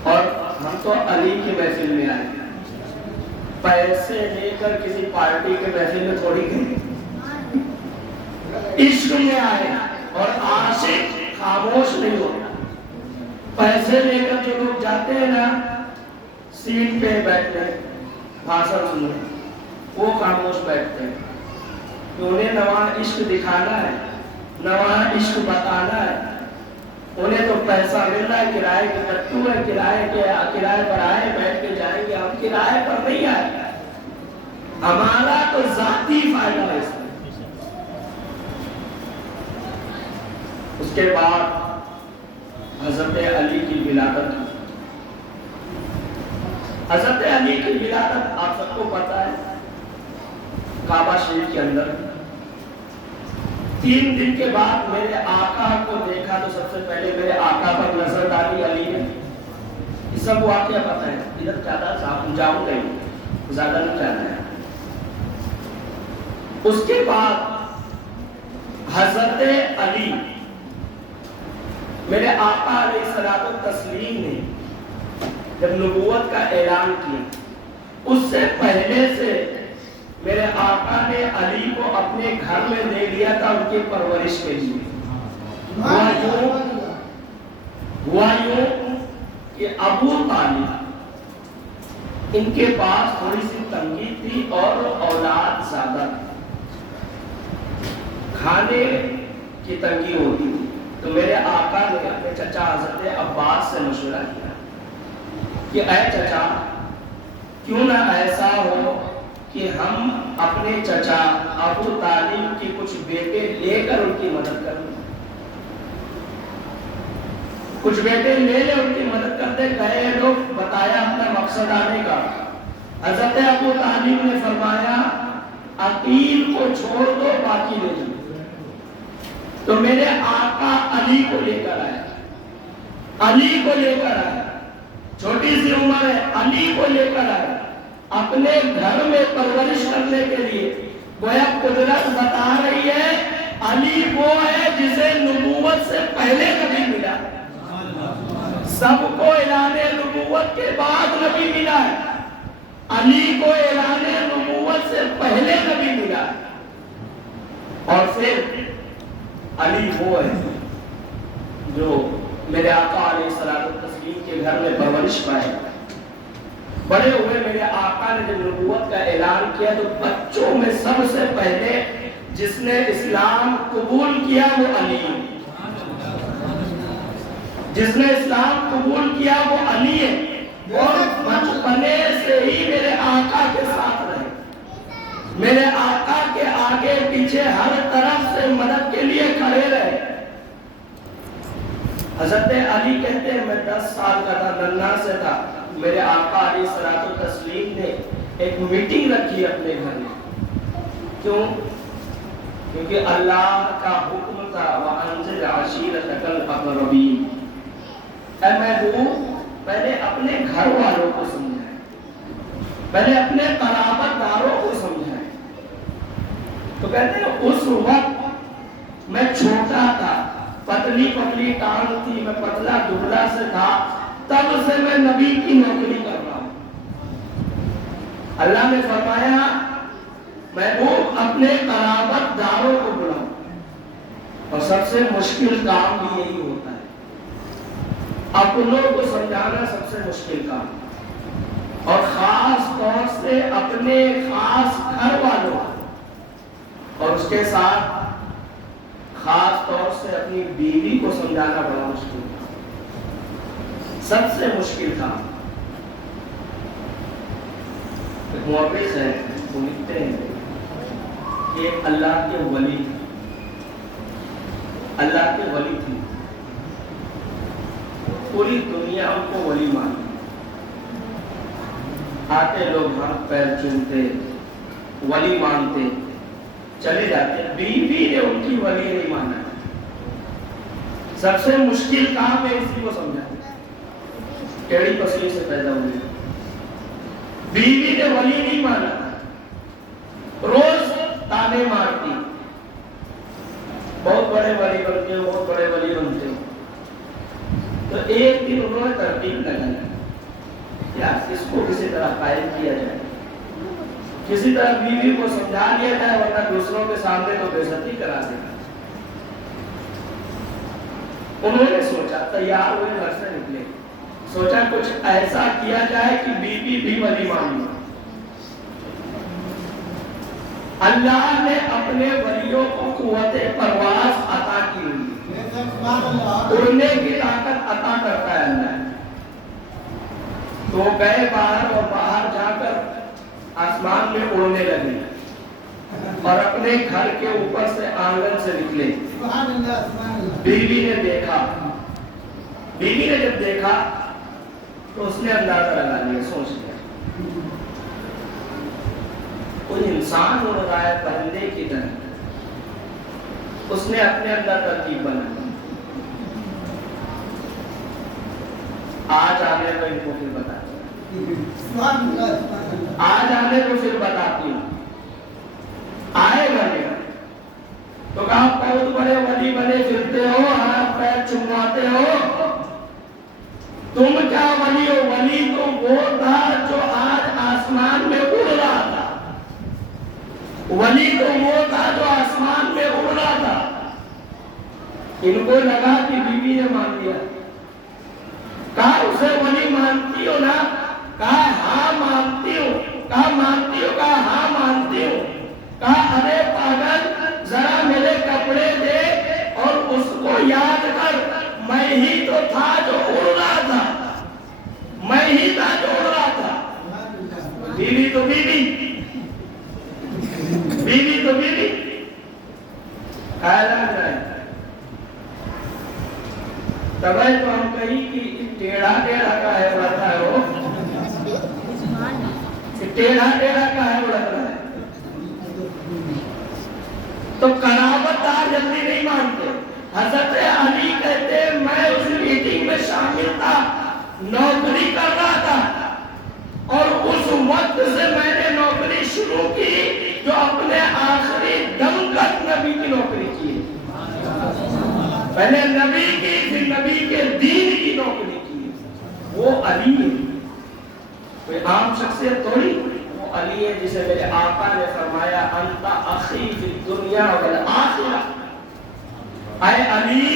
اور ہم تو علی کی محفل میں آئے، پیسے لے کر کسی پارٹی کے محفل میں تھوڑی گئے، عشق میں آئے۔ اور عاشق خاموش نہیں ہوتا۔ پیسے لے کر جو لوگ جاتے ہیں نا سیٹ پہ بیٹھتے ہیں بھاشن سننے، وہ خاموش بیٹھتے ہیں، انہیں نواں عشق دکھانا ہے، نواں عشق بتانا ہے۔ انہیں تو پیسہ مل رہا ہے، کرائے کے ٹٹو ہے، کرائے پر آئے بیٹھ کے جائیں گے، ہم کرائے پر نہیں آئے، ہمارا تو ذاتی فائدہ ہے اس میں۔ اس کے بعد حضرت علی کی ولادت۔ حضرت علی کی ولادت آپ سب کو پتا ہے، کعبہ شریف کے اندر 3 دن کے بعد میرے آقا کو دیکھا تو سب سے پہلے میرے آقا پر نظر ڈالی علی نے۔ یہ سب واقعہ پتا ہے، ادھر زیادہ جاؤں گا زیادہ نہیں جانا ہے۔ اس کے بعد حضرت علی میرے آقا علیہ الصلوۃ والتسلیم نے جب نبوت کا اعلان کیا، اس سے پہلے سے میرے آقا نے علی کو اپنے گھر میں دے دیا تھا ان کی پرورش کے لیے۔ ہوا یوں کہ ابو طالب ان کے پاس تھوڑی سی تنگی تھی اور اولاد زیادہ تھی، کھانے کی تنگی ہوتی تھی۔ تو میرے آقا نے اپنے چچا حضرت عباس سے مشورہ کیا کہ اے چچا کیوں نہ ایسا ہو کہ ہم اپنے چچا ابو طالب کی کچھ بیٹے لے کر ان کی مدد کر دیں، کچھ بیٹے لے لے ان کی مدد کرتے۔ گئے لوگ بتایا اپنا مقصد آنے کا۔ حضرت ابو طالب نے فرمایا عقیل کو چھوڑ دو باقی لے جاؤ۔ تو میرے آقا علی کو لے کر آئے، علی کو لے کر آئے، چھوٹی سی عمر ہے، علی کو لے کر آئے اپنے گھر میں پرورش کرنے کے لیے۔ گویا قدرت بتا رہی ہے علی وہ ہے جسے نبوت سے پہلے نبی ملا، سب کو اعلان نبوت کے بعد نبی ملا ہے، علی کو اعلان نبوت سے پہلے نبی ملا ہے۔ اور پھر علی وہ ہے جو میرے آقا علیہ الصلوۃ والتسلیم کے گھر میں پرورش پائے، بڑے ہوئے۔ میرے آقا نے جب نبوت کا اعلان کیا تو بچوں میں سب سے پہلے جس نے اسلام قبول کیا وہ علی، جس نے اسلام قبول کیا وہ علی ہے، اور بچپنے سے ہی میرے آقا کے ساتھ رہے، میرے آقا کے آگے پیچھے ہر طرف سے مدد کے لیے کھڑے رہے۔ حضرت علی کہتے ہیں میں 10 سال کا تھا، ننھا سے تھا، میرے آقا علیہ الصلوۃ والتسلیم نے ایک میٹنگ رکھی اپنے گھر میں. کیوں؟ کیونکہ اللہ کا حکم تھا وَأَنذِرْ عَشِيرَتَكَ الْأَقْرَبِينَ. اے محبوب پہلے اپنے گھر والوں کو سمجھائیں، پہلے اپنے قرابت داروں کو سمجھائیں. تو کہتے ہیں اس وقت میں چھوٹا تھا، پتلی پتلی ٹانگ تھی، میں پتلا دبلا سے تھا، تب سے میں نبی کی نوکری کر رہا ہوں. اللہ نے فرمایا محبوب اپنے قرابت داروں کو بلاؤ، اور سب سے مشکل کام بھی یہی ہوتا ہے، اپنوں کو سمجھانا سب سے مشکل کام، اور خاص طور سے اپنے خاص گھر والوں اور اس کے ساتھ خاص طور سے اپنی بیوی کو سمجھانا بڑا مشکل کام، سب سے مشکل کام. ایک مورخ ہے وہ لکھتے ہیں کہ اللہ کے ولی تھے، اللہ کے ولی تھے، پوری دنیا ان کو ولی مانتی، آتے لوگ ہاتھ پیر چومتے، ولی مانتے، چلے جاتے. بیوی نے ان کی ولی نہیں مانا. سب سے مشکل کام ہے اسی کو سمجھانا. ٹیڑھی پسلی سے پیدا ہوئے، بیوی نے ولی نہیں مانا، روز تانے مارتی، بہت بڑے ولی بنتے ہو، بہت بڑے ولی بنتے ہو. تو ایک دن انہوں نے ترتیب لگائی یار اس کو کسی طرح قائم کیا جائے، کسی طرح بیوی کو سمجھا لیا جائے، ورنہ دوسروں کے سامنے تو بے عزتی کرا دے گا. انہوں نے سوچا، تیار ہوئے گھر سے نکلے، سوچا کچھ ایسا کیا جائے کہ بیوی بھی ولی مان لے. اللہ نے اپنے ولیوں کو قوت پرواز عطا کی ہوئی، اڑنے کی طاقت عطا کرتا ہے اللہ. تو گئے باہر اور باہر جا کر آسمان میں اڑنے لگے اور اپنے گھر کے اوپر سے آنگن سے نکلے. بیوی نے دیکھا، بیوی نے جب دیکھا تو اس نے اندازہ لگا لیا، سوچ لیا کوئی انسان اڑ رہا ہے پرندے کی طرح. اس نے اپنے اندر ترتیب بنا، آج آنے کو ان کو پھر بتاتی ہوں، آج آنے کو پھر بتاتی ہوں. آئے بنے تو کہا بہت بڑے ولی بنے پھرتے ہو، ہاتھ پیر چمواتے ہو، تم کیا ولی ہو؟ ولی تو وہ تھا جو آج آسمان میں اڑ رہا تھا، ولی تو وہ تھا جو آسمان میں اڑ رہا تھا. ان کو لگا کہ بیوی نے مان لیا. کہا اسے ولی مانتی ہو نا؟ کہا ہاں مانتی ہوں. کہا مانتی ہو؟ کہا ہاں مانتی ہوں. کہا ارے پاگل ذرا میرے کپڑے دے اور اس کو یاد کر، میں ہی تو تھا جو اڑ رہا تھا، میں ہی تھا جو اڑ رہا تھا. بیوی تو بیوی، بیوی تو بیوی خیال آ جائے. تب تو ہم کہیں کہ ٹیڑھا ٹیڑھا کا ہے اڑتا ہے، وہ ٹیڑھا ٹیڑھا کا ہے اڑتا ہے. تو قرابت دار جلدی نہیں مانتے. حضرت علی کہتے میں اس میٹنگ میں شامل تھا، نوکری کر رہا تھا، اور اس وقت سے میں نے نوکری شروع کی جو اپنے آخری دم تک نبی کی نوکری کی. پہلے نبی کی، پھر نبی کے دین کی نوکری کی. وہ علی ہے، کوئی عام شخصیت تھوڑی. وہ علی ہے جسے میرے آقا نے فرمایا انت اخی فی الدنیا والآخرہ. اے علی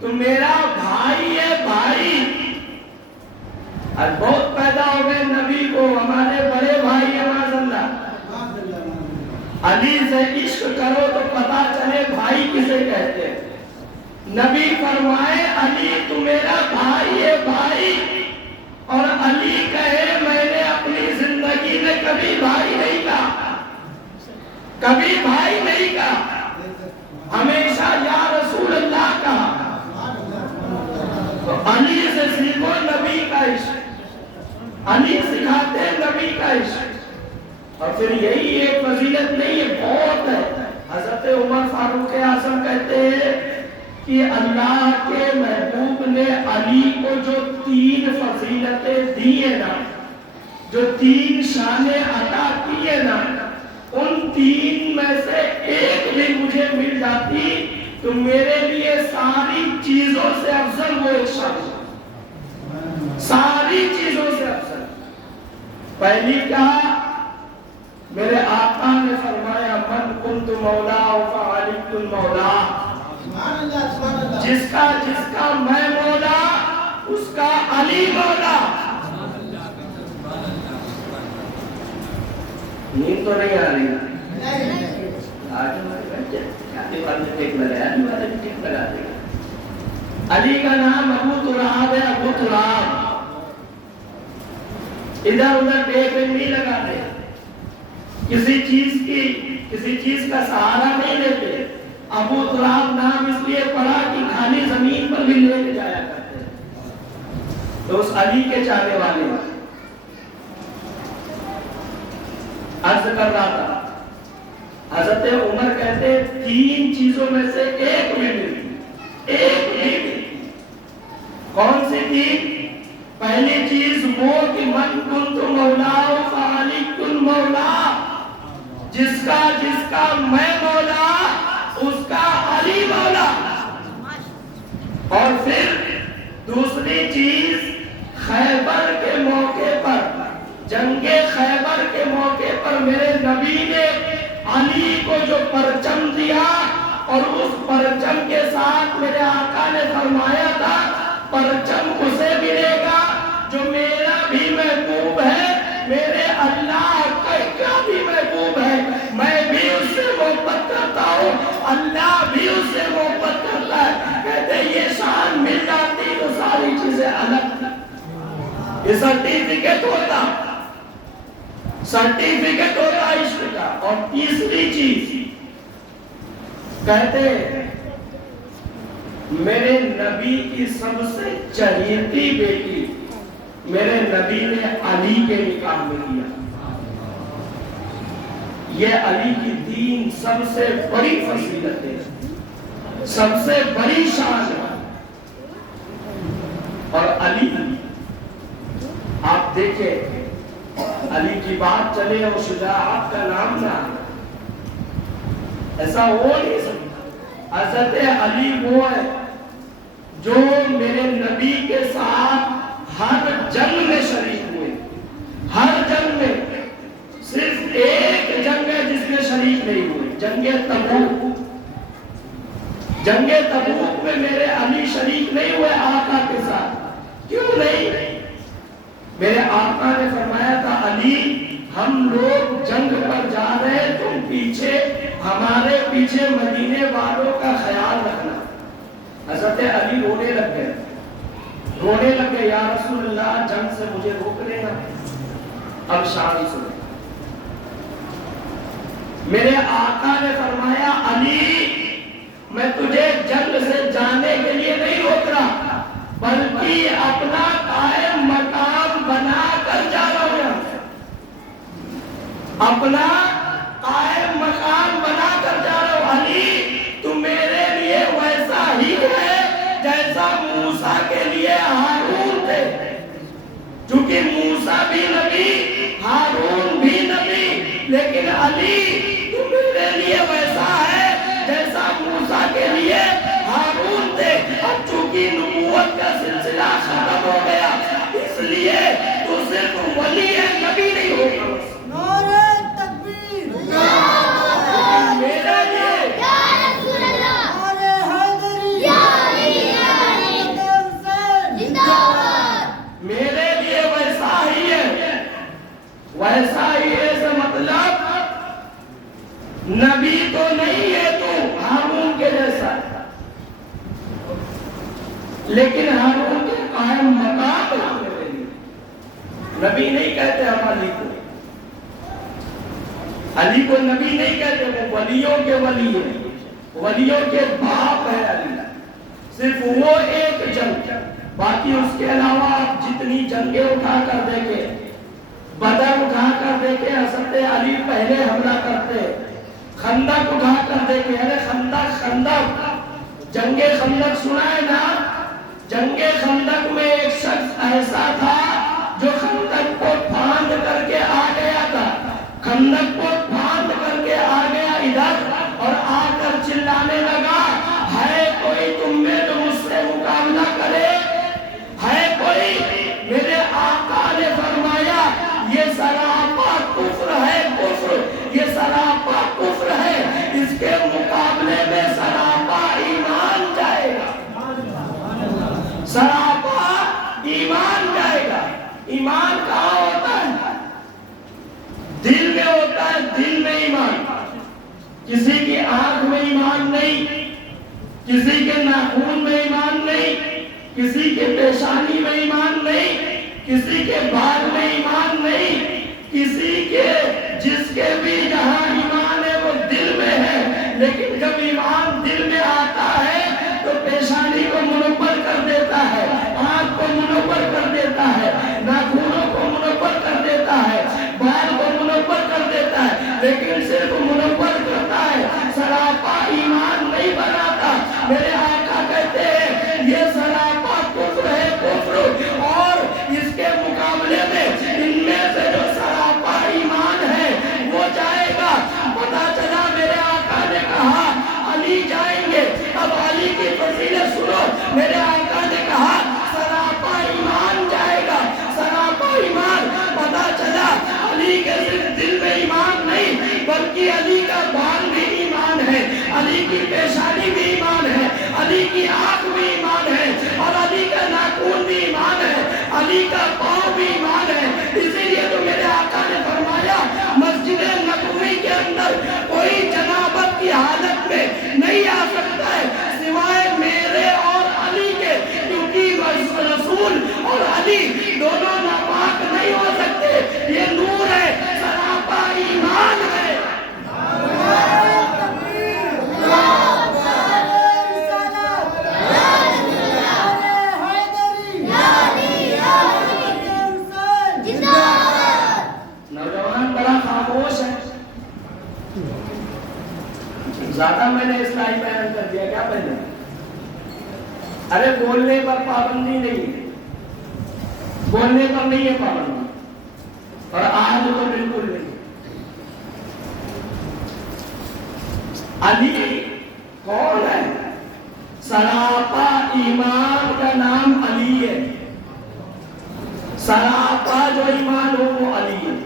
تو میرا بھائی ہے، بھائی. آج بہت پیدا ہو گئے نبی کو ہمارے بڑے بھائی ہیں ماشاءاللہ. علی سے عشق کرو تو پتا چلے بھائی کسے کہتے ہیں. نبی فرمائے علی تو میرا بھائی ہے، بھائی. اور علی کہے میں نے اپنی زندگی میں کبھی بھائی نہیں کہا، کبھی بھائی نہیں کہا، ہمیشہ یا رسول اللہ کہا. تو علی سے سیکھو نبی کا عشق، علی سکھاتے نبی کا عشق. اور پھر یہی ایک فضیلت نہیں ہے، بہت ہے۔ حضرت عمر فاروق اعظم کہتے ہیں کہ اللہ کے محبوب نے علی کو جو 3 فضیلتیں دی ہیں نا، جو 3 شانیں عطا کی ہیں نا، ان 3 میں سے ایک بھی مجھے مل جاتی تو میرے لیے ساری چیزوں سے افضل وہ ایک شان ہے، ساری چیزوں سے افضل۔ پہلی کیا؟ میرے آقا نے فرمایا من کنت مولا فعلی المولا، جس کا میں مولا اس کا علی مولا۔ نیند تو نہیں آ رہی؟ علی کا نام ابو تراب ہے، ابو تراب۔ ادھر ادھر ٹیک نہیں لگاتے، کسی چیز کا سہارا نہیں لیتے۔ ابو تراب نام اس لیے پڑا کہ خالی زمین پر بھی لے کے جایا کرتے، تو اس علی کے چاہنے والے عرض کر رہا تھا۔ حضرت عمر کہتے 3 چیزوں میں سے ایک بھی ملی، ایک بھی ملی۔ کون سی 3؟ پہلی چیز وہ کہ من کنت مولا فعلی المولا، جس کا میں مولا اس کا علی مولا۔ اور پھر دوسری چیز خیبر کے موقع پر، جنگ خیبر کے موقع پر میرے نبی نے علی کو جو پرچم دیا، اور اس پرچم کے ساتھ میرے آقا نے فرمایا تھا پرچم اسے ملے گا جو میرا بھی محبوب ہے، میرے اللہ کا بھی محبوب ہے، میں بھی اس سے محبت کرتا ہوں، اللہ بھی اس سے محبت کرتا ہے۔ کہتے یہ شان مل جاتی تو ساری چیزیں الگ، یہ سرٹیفکیٹ ہوتا عشق کا۔ اور تیسری چیز کہتے میرے نبی کی سب سے چہیتی بیٹی میرے نبی نے علی کے نکاح میں کیا۔ یہ علی کی 3 سب سے بڑی فضیلت ہے، سب سے بڑی شان ہے۔ اور علی، آپ دیکھیں علی کی بات چلے اور شجاعت کا نام نہ آئے، ایسا ہو نہیں سکتا۔ حضرت علی وہ ہے جو میرے نبی کے ساتھ ہر جنگ میں شریک ہوئے، ہر جنگ میں۔ صرف ایک جنگ ہے جس میں شریک نہیں ہوئے، جنگ تبوک۔ جنگ تبوک میں میرے علی شریک نہیں ہوئے آقا کے ساتھ۔ کیوں نہیں؟ میرے آقا نے فرمایا تھا علی ہم لوگ جنگ پر جا رہے، تم پیچھے، ہمارے پیچھے مدینے والوں کا خیال رکھنا۔ حضرت علی رونے لگ گئے، یا رسول اللہ جنگ سے مجھے روک لینا۔ اب شان سنیں، میرے آقا نے فرمایا علی میں تجھے جنگ سے جانے کے لیے نہیں روک رہا، بلکہ اپنا قائم مقام بنا کر جا رہا ہوں، اپنا قائم مقام بنا کر جا رہا ہوں۔ علی تو میرے لیے ویسا ہی ہے جیسا موسیٰ کے لیے ہارون تھے، چونکہ موسیٰ بھی نبی، ہارون بھی نبی، لیکن علی تو میرے لیے ویسا ہے جیسا موسیٰ کے لیے ہارون تھے۔ اب چونکہ نبوت کا سلسلہ ختم ہو گیا، اس لیے تو صرف ولی ہے، نبی نہیں ہوگا۔ نعرہ تکبیر، میرے لیے نعرہ حیدری، میرے لیے ویسا ہی ہے، ویسا ہی ہے سے مطلب نبی تو نہیں ہے تو ہارون کے جیسا، لیکن ہارون کے قائم مقام ہے میرے لیے۔ نبی نہیں کہتے ہم علی کو، علی کو نبی نہیں کہتے، وہ ولیوں کے ولی ہے، ولیوں کے باپ ہے علی۔ صرف وہ ایک جنگ، باقی اس کے علاوہ آپ جتنی جنگیں اٹھا کر دیکھیں، بدر اٹھا کر دیکھے حضرت علی پہلے حملہ کرتے، خندق اٹھا کر دیکھے، ارے خندق جنگ خندق سنا ہے نا؟ جنگ خندق میں ایک شخص ایسا تھا جو خندق کو پھاند کر کے آ گیا تھا، خندق کو پھاند کر کے آ گیا ادھر، اور آ کر چلانے لگا، ہے کوئی تم میں جو مجھ سے مقابلہ کرے؟ ہے کوئی؟ میرے آقا نے فرمایا یہ سراپا کفر ہے، کفر، یہ سراپا کفر ہے، اس کے مقابلے میں سراپا ایمان جائے گا، سراپا ایمان جائے گا۔ ایمان کہاں ہوتا ہے؟ دل میں ہوتا ہے، دل میں ایمان۔ کسی کی آنکھ میں ایمان نہیں، کسی کے ناخن میں ایمان نہیں، کسی کے پیشانی میں ایمان نہیں، کسی کے بال میں ایمان نہیں، کسی کے جس کے بھی جہاں ایمان ہے وہ دل میں ہے، لیکن جب ایمان دل میں آتا ہے تو پیشانی کو منور کر دیتا ہے، آنکھ کو منور کر دیتا ہے، ناخنوں کو منور کر دیتا ہے، بال کو منور کر دیتا ہے، لیکن صرف منور کرتا ہے، سراپا ایمان نہیں بناتا۔ میرے آقا کہتے ہیں یہ سراپا کفر ہے، کفر، اور اس کے مقابلے میں ان میں سے جو سراپا ایمان ہے وہ جائے گا۔ پتا چلا میرے آقا نے کہا علی جائیں گے، اب علی کی فضیلت سنو، میرے آقا نے کہا سراپا ایمان جائے گا، سراپا ایمان۔ پتا چلا علی کے صرف دل میں ایمان نہیں بلکہ علی کا بال بھی ایمان ہے، علی کی پیشانی بھی ایمان ہے، علی کی آنکھ بھی ایمان ہے، اور علی کا ناخن بھی ایمان ہے، علی کا پاؤں بھی ایمان ہے۔ اسی لیے تو میرے آقا نے فرمایا مسجد نبوی کے اندر کوئی جنابت کی حالت میں نہیں آ سکتا ہے سوائے میرے اور علی کے، کیونکہ رسول اور علی دونوں ناپاک نہیں ہو سکتے، یہ نور ہے، سراپا ایمان ہے۔ نوجوان بڑا خاموش ہے، زیادہ میں نے اسلائی بیان کر دیا کیا پہلے؟ ارے بولنے پر پابندی نہیں، بولنے پر نہیں ہے پابندی، اور آج تو بالکل نہیں۔ علی کون ہے؟ سراپا ایمان کا نام علی ہے، سراپا جو ایمان ہو وہ علی ہے،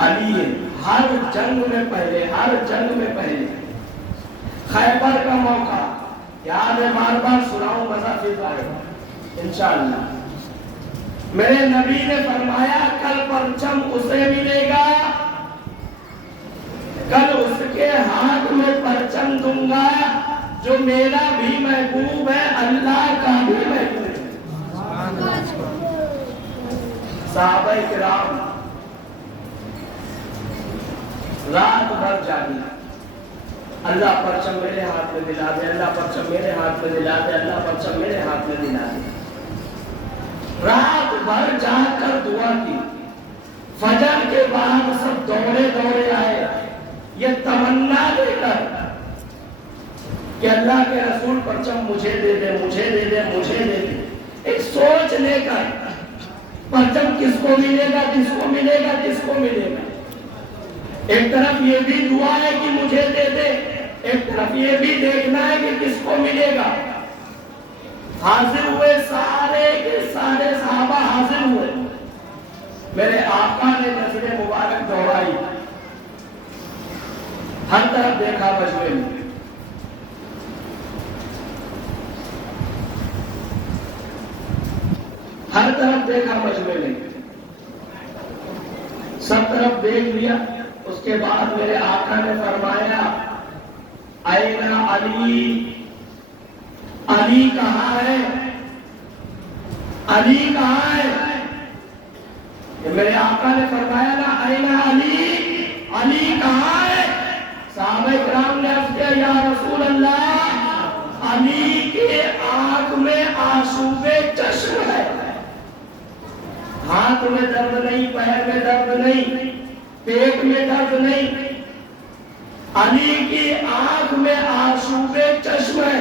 علی ہے۔ ہر جنگ میں پہلے، ہر جنگ میں پہلے، خیبر کا موقع یاد ہے، بار بار سناؤں، مزہ پھر آئے گا انشاءاللہ۔ میرے نبی نے فرمایا کل پرچم اسے ملے گا، کل اس کے ہاتھ میں پرچم دوں گا جو میرا بھی محبوب ہے، اللہ کا بھی محبوب ہے۔ صحابہ کرام رات بھر جاگی، اللہ پرچم میرے ہاتھ میں دلا دے، اللہ پرچم میرے ہاتھ میں دلا دے، اللہ پرچم میرے ہاتھ میں دلا دے۔ رات بھر جاگ کر دعا کی، فجر کے بعد سب دوڑے دوڑے آئے، یہ تمنا لے کر کہ اللہ کے رسول پرچم مجھے دے دے، مجھے دے دے، مجھے دے دے، ایک سوچ لے کر پرچم کس کو ملے گا، کس کو ملے گا، کس کو ملے گا۔ ایک طرف یہ بھی دعا ہے کہ مجھے دے دے، ایک طرف یہ بھی دیکھنا ہے کہ کس کو ملے گا۔ حاضر ہوئے سارے کے سارے صحابہ حاضر ہوئے، میرے آقا نے نظر مبارک دوڑائی، ہر طرف دیکھا مجمع میں، ہر طرف دیکھا مجمع میں، سب طرف دیکھ لیا۔ اس کے بعد میرے آقا نے فرمایا این علی، علی کہاں ہے، علی کہاں ہے؟ میرے آقا نے فرمایا نا این علی، علی کہاں ہے؟ صحابہ کرام نے عرض کیا یا رسول اللہ علی کے آنکھ میں آنسوئے چشم ہے، ہاتھ میں درد نہیں، پیر میں درد نہیں، پیٹ میں درد نہیں، علی کی آنکھ میں آنسو چشم ہے۔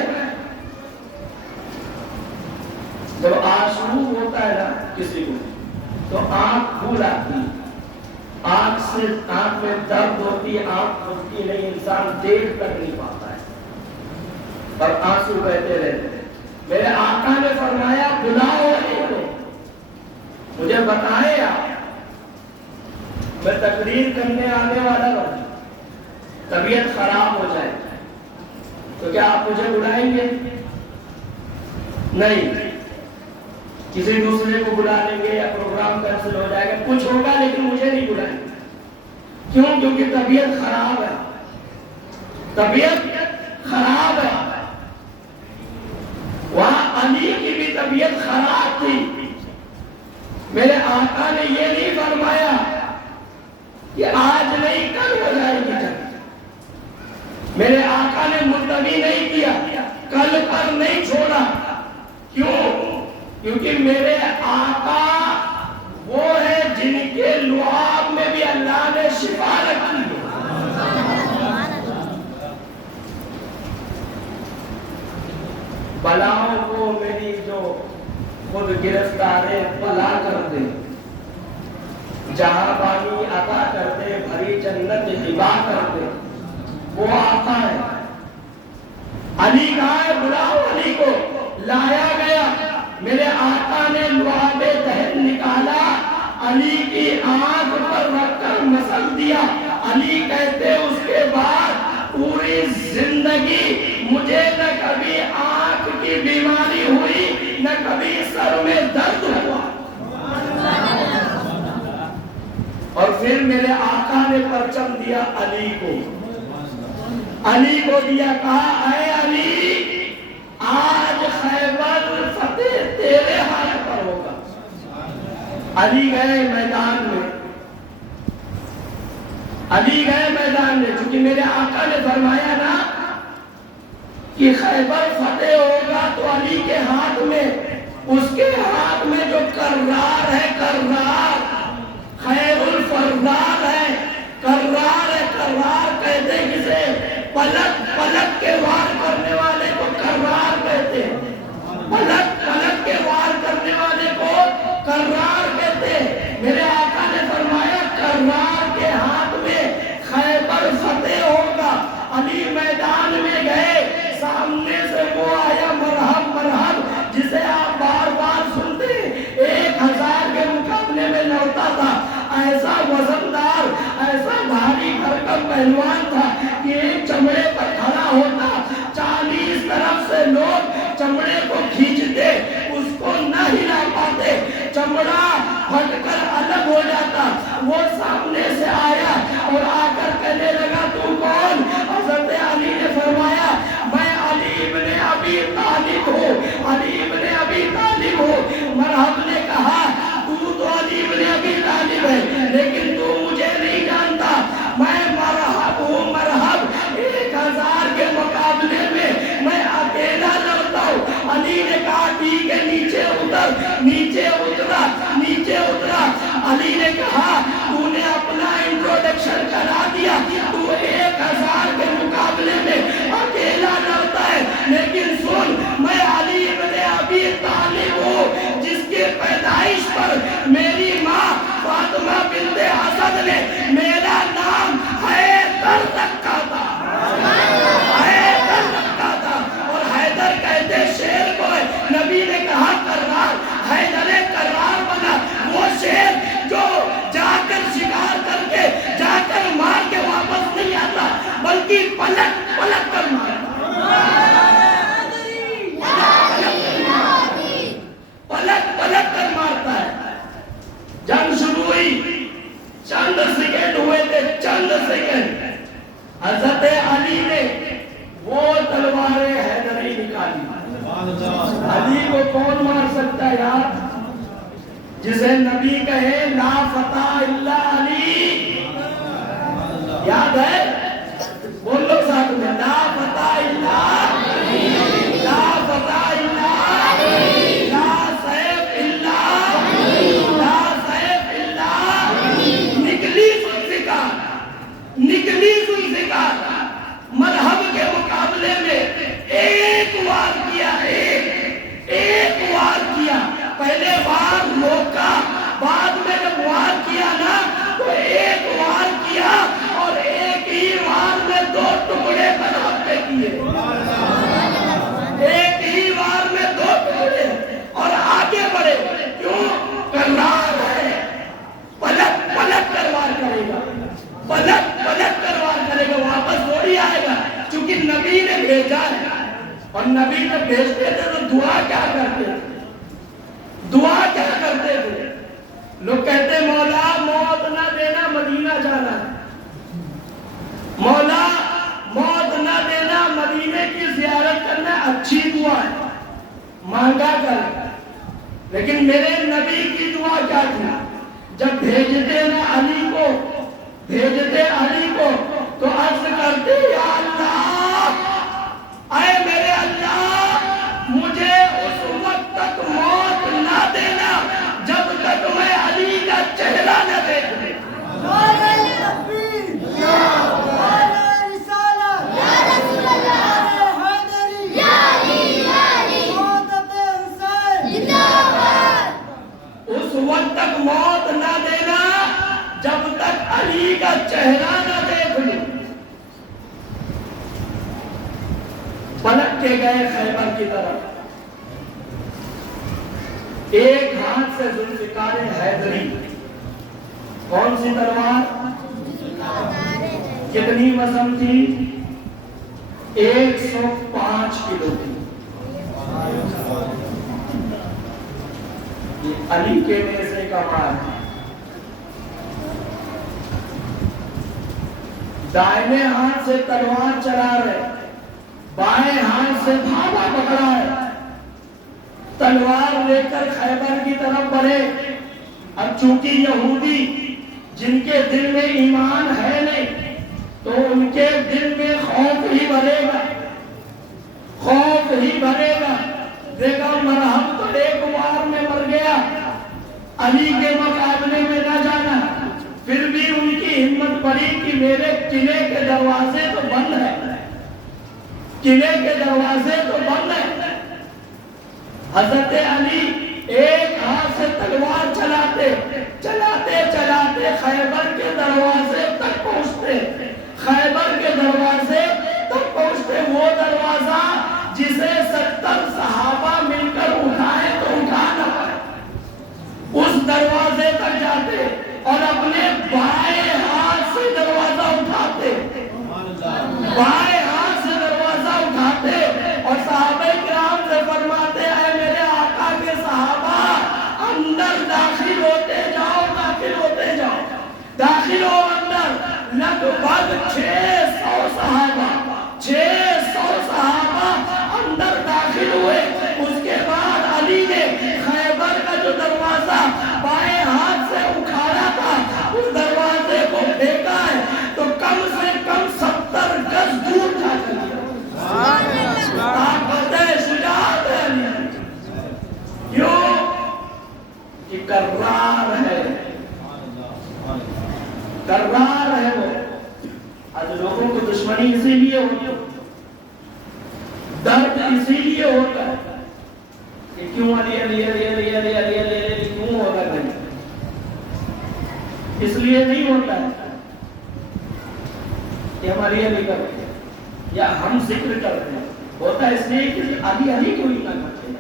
جب آنسو ہوتا ہے نا کسی کو تو آنکھ پھول آتی ہے، آنکھ میں درد ہوتی ہے، آنکھ کھلتی نہیں، انسان دیکھ تک نہیں پاتا ہے اور آنسو بہتے رہتے ہیں۔ میرے آقا نے فرمایا بلاؤ علی کو، مجھے بتائیں آپ، میں تقریر کرنے آنے والا ہوں، طبیعت خراب ہو جائے تو کیا آپ مجھے بلائیں گے؟ نہیں، کسی دوسرے کو بلا لیں گے یا پروگرام کینسل ہو جائے گا، کچھ ہوگا لیکن مجھے نہیں بلائیں گے۔ کیوں؟ کیونکہ طبیعت خراب ہے، طبیعت خراب ہے۔ وہاں علی کی بھی طبیعت خراب تھی، میرے آقا نے یہ نہیں فرمایا کہ آج نہیں کل ہو جائے گی جنگ، میرے آقا نے ملتوی نہیں کیا، کل پر نہیں چھوڑا۔ کیوں؟ کیونکہ میرے آقا وہ ہے جن کے لعاب میں بھی اللہ نے شفا رکھی ہے۔ بلاؤں کو میری جو خود گرفتارے پلا کر دے، جہاں بانی عطا کر دے، بھری جنت ہبا کر دے، وہ آقا ہے۔ علی کہاں ہے؟ بلاؤ علی کو۔ لایا گیا، میرے آقا نے لعاب دہن نکالا، علی کی آنکھ پر رکھ کر مسل دیا۔ علی کہتے اس کے بعد پوری زندگی مجھے نہ کبھی آنکھ کی بیماری ہوئی نہ کبھی سر میں درد ہوا۔ اور پھر میرے آقا نے پرچم دیا علی کو، علی کو دیا، کہا اے علی آج خیبر فتح تیرے ہاتھ پر ہوگا۔ علی گئے میدان میں، علی گئے میدان میں، چونکہ میرے آقا نے فرمایا نا کہ خیبر فتح ہوگا تو علی کے ہاتھ میں، اس کے ہاتھ میں جو کرار ہے، کرار خیر الفرزاد ہے، کرار ہے۔ کرار کہتے کسے؟ پلک پلک کے وار کرنے والے کو کرار کہتے ہیں، پلک پلک کے وار کرنے والے کو کرار کہتے ہیں۔ میرے آقا نے فرمایا کرار کے ہاتھ میں خیبر فتح ہوگا۔ علی میدان میں گئے، سامنے سے وہ آیا، مرحب مرحب، جسے آپ بار بار سنتے، 1000 کے مقابلے میں لڑتا تھا، ایسا وزندار، ایسا بھاری بھرکم پہلوان تھا کہ ایک چمڑے پر کھڑا ہوتا، 40 طرف سے لوگ چمڑے کو کھینچتے، اس کو نہ ہلا پاتے، چمڑا پھٹ کر الگ ہو جاتا۔ وہ سامنے سے آیا اور آ کر کہنے لگا تو کون؟ حضرت علی نے فرمایا میں علی ابن ابی طالب ہوں، علی ابن ابی طالب ہوں۔ مرحب نے کہا تو علی ابن ابی طالب ہے لیکن تو مجھے نہیں جانتا، میں مرحب ہوں، مرحب، 1000 کے مقابلے میں اکیلا لڑتا ہوں۔ علی نے کہا ٹھیک ہے نیچے اتر، نیچے اترا، نیچے اترا۔ علی نے کہا تو نے اپنا انٹروڈکشن کرا دیا، تو 1000 کے مقابلے میں اکیلا لڑتا ہے، لیکن سن میں علی ابن ابی طالب ہوں جس کے پیدائش پر میری ماں فاطمہ بنت اسد نے میرا نام حیدر رکھا تھا، حیدر رکھا تھا۔ اور حیدر کہتے شیر کو ہے، نبی نے کہا کرار، حیدر کرار بنا، وہ شیر جو جا کر شکار کر کے، جا کر مار کے واپس نہیں آتا بلکہ پلٹ پلٹ کر مارتا، پلٹ پلٹ کر مارتا ہے۔ جنگ شروع ہوئی، چند سیکنڈ ہوئے تھے، چند سیکنڈ، حضرت علی نے وہ تلوار حیدری نکالی۔ علی کو کون مار سکتا ہے یار؟ جسے نبی کہے لا فتح الا علی، یاد ہے؟ بولو ساتھ میں، لا فتح الا علی، لا فتح الا علی، لا سیف الا علی، لا لیکن میرے نبی کی دعا کیا تھی؟ جب بھیجتے علی کو تو عرض کرتے یا اللہ، اے میرے اللہ، مجھے اس وقت تک موت نہ دینا جب تک میں علی کا چہرہ نہ دیکھوں۔ نعرہ تکبیر، نعرہ رسالت، یا رسول اللہ، نعرہ حیدری، یا علی، یا علی، موت حسین، زندہ باد۔ اس وقت تک موت نہ دینا جب تک علی کا چہرہ نہ دیکھ لوں۔ پلٹ کے گئے خیبر کی طرف، ایک ہاتھ سے ذوالفقار حیدری، کون سی تلوار؟ کتنی وزن تھی؟ 105 کلو تھی۔ یہ علی کے نیزے کا وار ہے۔ دائیں ہاتھ سے تلوار چلا رہے، بائیں ہاتھ سے دھاگا پکڑا ہے، تلوار لے کر خیبر کی طرف بڑھے۔ اب چونکہ یہودی جن کے دل میں ایمان ہے نہیں، تو ان کے دل میں خوف ہی بھرے گا، خوف ہی بھرے گا۔ دیکھا مرحب تو ایک وار میں مر گیا، علی کے مقابلے میں نہ جانا۔ پھر بھی ان کی ہمت بڑی کہ میرے قلعے کے دروازے تو بند ہیں، قلعے کے دروازے تو بند ہیں۔ حضرت علی ایک ہاتھ سے تلوار چلاتے خیبر کے دروازے تک پہنچتے، خیبر کے دروازے تک پہنچتے، وہ دروازہ جسے 70 صحابہ مل کر اٹھائے تو اٹھا نہ پائے، اس دروازے تک جاتے اور اپنے بائیں ہاتھ سے دروازہ اٹھاتے، بائیں ہاتھ سے دروازہ اٹھاتے اور صحابہ کرام سے فرماتے اے میرے آقا کے صحابہ، اندر داخل ہوتے جاؤ، داخل ہوتے جاؤ، داخل ہو اندر۔ لگ بھگ 600 صحابہ اندر داخل ہوئے۔ اس کے بعد علی نے خیبر کا جو دروازہ بائیں ہاتھ سے اکھاڑا تھا، اس دروازے کو پھینکا ہے تو کم سے کم 70 گز دور جا چکا۔ طاقت ہے، شجاعت ہے علی، کیوں کہ کرار ہے، کرار ہے وہ۔ آج لوگوں کو دشمنی اسی لیے ہوتی ہے، درد اسی لیے ہوتا ہے کہ کیوں علی علی علی علی علی علی علی علی کیوں ہوتا ہے؟ اس لیے نہیں ہوتا ہے کہ ہم علی علی کرتے ہیں یا ہم ذکر کرتے ہیں، ہوتا ہے اس لیے کہ علی علی کیوں نہیں کرتے ہیں۔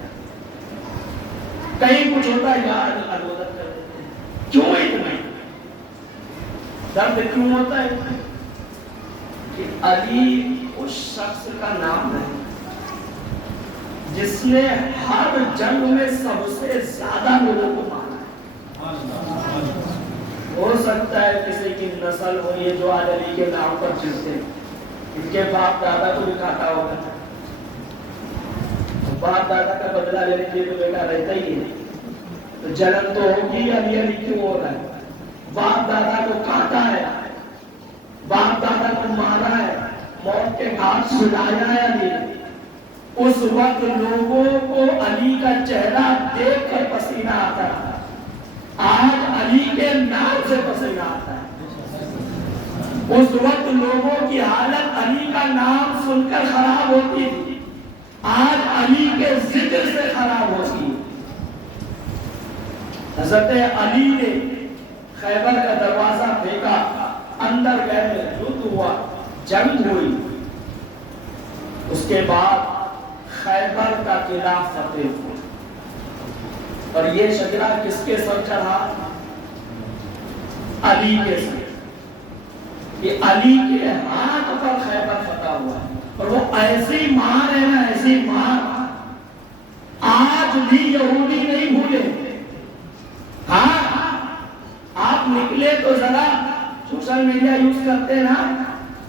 کہیں کچھ ہوتا ہے یا علی عبادت کر دیتے ہیں، کیوں اتنا درد کیوں ہوتا ہے؟ کہ علی اس شخص کا نام ہے جس نے ہر جنگ میں سب سے زیادہ لوگوں کو مارا ہے۔ ہو سکتا ہے کسی کی نسل ہو یہ جو آج علی کے نام پر چلتے ہیں، ان کے باپ دادا کو بھی کھاتا ہوگا، باپ دادا کا بدلہ لینے کے لیے تو بیٹا رہتا ہی ہے، تو جنم تو ہوگی، علی علی کیوں ہو رہا ہے؟ باپ دادا کو کاٹا ہے، باپ دادا کو مارا ہے، موت کے گھاٹ سلایا ہے علی۔ اس وقت لوگوں کو علی کا چہرہ دیکھ کر پسینہ آتا ہے، آج علی کے نام سے پسینہ آتا ہے۔ اس وقت لوگوں کی حالت علی کا نام سن کر خراب ہوتی تھی، آج علی کے ذکر سے خراب ہوتی ہے۔ حضرت علی نے خیبر کا دروازہ پھینکا، اندر گئے، یدھ ہوا، جنگ ہوئی، اس کے بعد خیبر کا قلعہ فتح ہوا۔ اور یہ شجرہ کس کے سر چڑھا؟ علی کے سر۔ یہ علی کے ہاتھ پر خیبر فتح ہوا ہے، اور وہ ایسی مار ہے نا، ایسی مار آج بھی یہودی نہیں بھولے۔ ہاں آپ نکلے تو ذرا سوشل میڈیا یوز کرتے نا،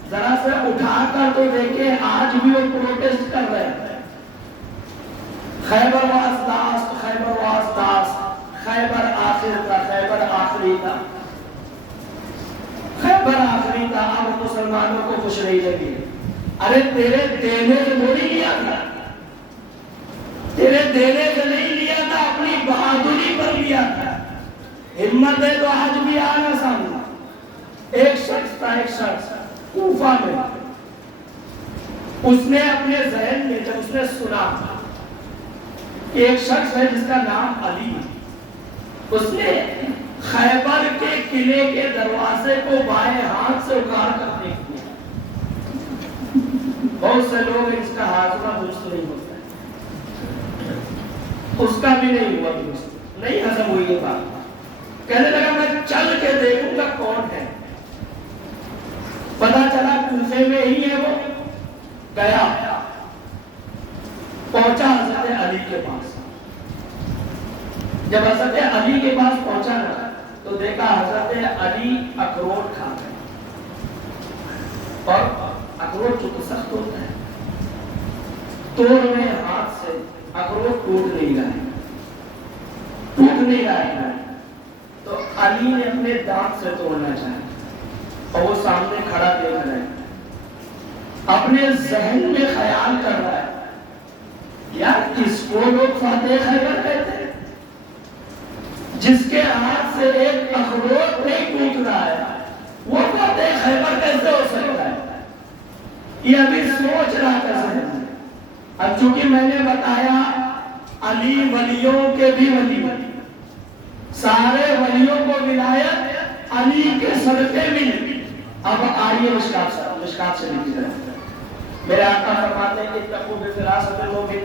ذرا سے اٹھا کر تو دیکھیں، آج بھی وہ پروٹیسٹ کر رہے ہیں، خیبر واز داست، خیبر واز داست۔ مسلمانوں کو خوش نہیں لگی. ارے تیرے دینے سے تھوڑی لیا تھا, تیرے دینے سے نہیں لیا تھا, اپنی بہادری پر لیا تھا. ہمت ہے تو آج بھی آنا سامنے. ایک شخص تھا, ایک شخص کوفہ میں, اس نے اپنے ذہن میں جب اس نے سنا ایک شخص ہے جس کا نام علی, اس نے خیبر کے قلعے کے دروازے کو بائیں ہاتھ سے اکھاڑ کر دیکھ دیا. بہت سے لوگ اس کا حاضرہ درست نہیں ہوتا ہے, اس کا بھی نہیں ہوا درست, نہیں ہضم ہوئی یہ بات. کہنے لگا میں چل کے دیکھوں گا کون ہے. پتا چلا کوفے میں ہی ہے. وہ گیا, پہنچا حضرت علی کے پاس. جب حضرت علی کے پاس پہنچا نا تو دیکھا حضرت علی اخروٹ کھا رہے, اور اخروٹ چونکہ سخت ہوتا ہے, توڑ میں ہاتھ سے اخروٹ ٹوٹ نہیں رہا ہے. تو علی نے اپنے دانت سے توڑنا چاہا, اور وہ سامنے کھڑا دیکھ رہا ہے. اپنے ذہن میں خیال کر رہا ہے یار کس کو لوگ فاتح خیبر کہتے ہیں, جس کے ہاتھ سے ایک اخروٹ نہیں ٹوٹ رہا ہے, وہ فاتح خیبر کیسے ہو سکتا ہے. یہ ابھی سوچ رہا تھا ذہن میں. اب چونکہ میں نے بتایا علی ولیوں کے بھی ولی, سارے ولیوں کو ولایت علی کے صدقے ملی. اب آئیے مشکات سے لکھی جائے. میرے آقا فرماتے ہیں کہ اتقوا بفراست المومن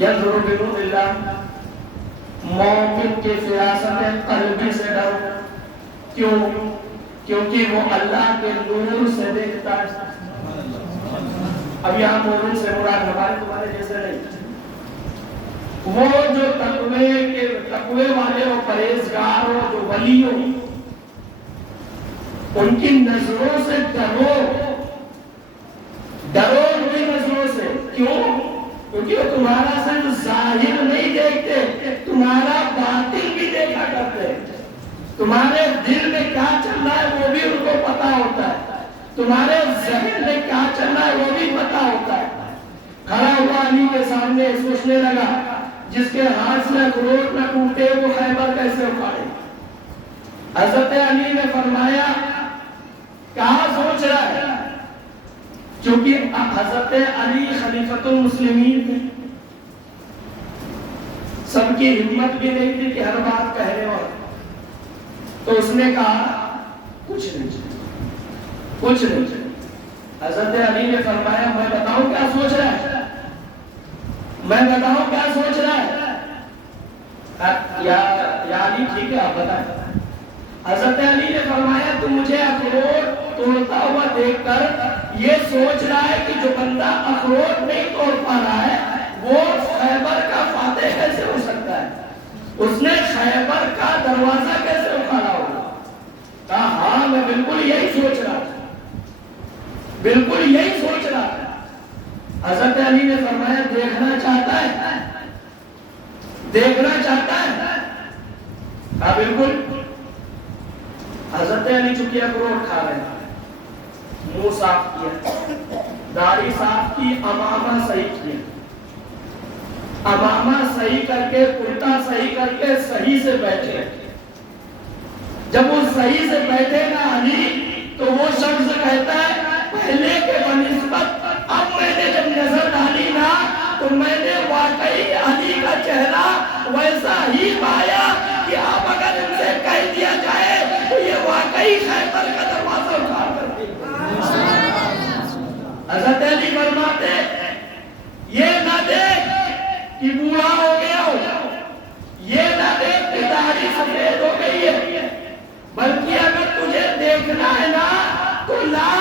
ینظر بنور اللہ, مومن کے فراست قلبی سے ڈرو. کیوں؟ کیونکہ وہ اللہ کے نور سے دیکھتا ہے. اب یہاں مومن سے مراد ہمارے تمہارے جیسے نہیں, وہ جو تقوی والے ہو, پرہیزگار ہو, جو ولی ہو, ان کی نظروں سے ڈرو ان کی نظروں سے. کیوں؟ کیونکہ وہ تمہارا صرف ظاہر نہیں دیکھتے, تمہارا باطن بھی دیکھا کرتے. تمہارے دل میں کیا چل رہا ہے وہ بھی ان کو پتا ہوتا ہے, تمہارے ذہن میں کیا چل رہا ہے وہ بھی پتا ہوتا ہے. کھڑا ہوا علی کے سامنے سوچنے لگا جس کے ہاتھ سے اخروٹ نہ ٹوٹے وہ خیبر کیسے اکھاڑے. حضرت علی نے فرمایا کہاں سوچ رہا ہے, چونکہ حضرت علی خلیفۃ المسلمین تھے, سب کی ہمت بھی نہیں تھی کہ ہر بات کہنے والا. تو اس نے کہا کچھ نہیں. حضرت علی نے فرمایا میں بتاؤں کیا سوچ رہا ہے, یا علی ٹھیک ہے آپ بتائیں. حضرت علی نے فرمایا تم مجھے اخروٹ توڑتا ہوا دیکھ کر یہ سوچ رہا ہے کہ جو بندہ اخروٹ نہیں توڑ پا رہا ہے وہ خیبر کا فاتح کیسے ہو سکتا ہے, اس نے خیبر کا دروازہ کیسے اکھاڑا ہوگا. کہا ہاں میں بالکل یہی سوچ رہا تھا. حضرت علی نے فرمایا دیکھنا چاہتا ہے. کہا بالکل. حضرت علی چونکہ اخروٹ کھا رہے ہیں, منہ صاف کیا, داڑھی صاف کی, امامہ صحیح کیا, امامہ صحیح کر کے, کرتا صحیح کر کے صحیح سے بیٹھے. جب وہ صحیح سے بیٹھے نا علی, تو وہ شخص کہتا ہے پہلے کے بنسبت اب میں نے جب نظر ڈالی نا تو میں نے واقعی علی کا چہرہ ویسا ہی پایا کہ اب اگر ان سے کہہ دیا جائے تو یہ واقعی خیبر کا دروازہ اکھاڑ کر دے. حضرت علی فرماتے یہ نہ دیکھ کہ بوڑھا ہو گیا ہو, یہ نہ دیکھ کہ داڑھی سفید ہو گئی ہے, بلکہ اگر تجھے دیکھنا ہے نا تو لا,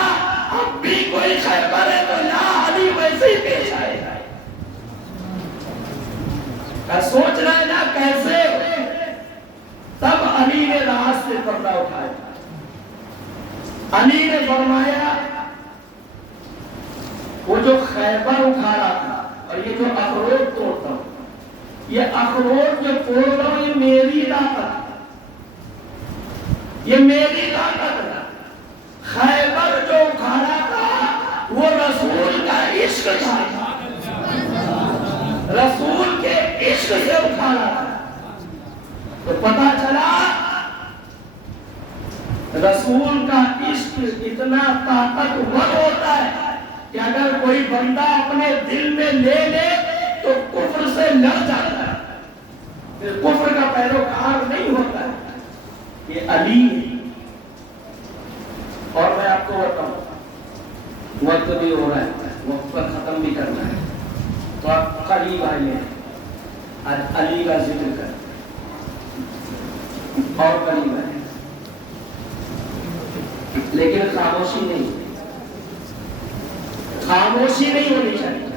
اب بھی کوئی خیبر ہے تو لا, علی ویسے ہی پیش آئے. سوچ رہا ہے نا کیسے. تب علی نے راز سے پردہ اٹھایا. علی نے فرمایا وہ جو خیبر اکھاڑا تھا اور یہ جو اخروٹ توڑتا ہوں, یہ اخروٹ جو توڑ رہا ہوں یہ میری طاقت ہے, یہ میری طاقت ہے. خیبر جو اکھاڑا تھا وہ رسول کا عشق تھا، رسول کے عشق سے اکھاڑا تھا۔ تو پتہ چلا رسول کا عشق اتنا طاقتور ہوتا ہے کہ اگر کوئی بندہ اپنے دل میں لے لے تو کفر سے لڑ جاتا ہے، پھر کفر کا پیروکار نہیں ہوتا ہے۔ یہ علی ہے۔ اور میں آپ کو بتاؤں، وقت بھی ہو رہا ہے، وقت پر ختم بھی کرنا ہے، تو آپ قریب آئیے، آج علی کا ذکر کر اور قریب آئے، لیکن خاموشی نہیں، خاموشی نہیں ہونی چاہیے،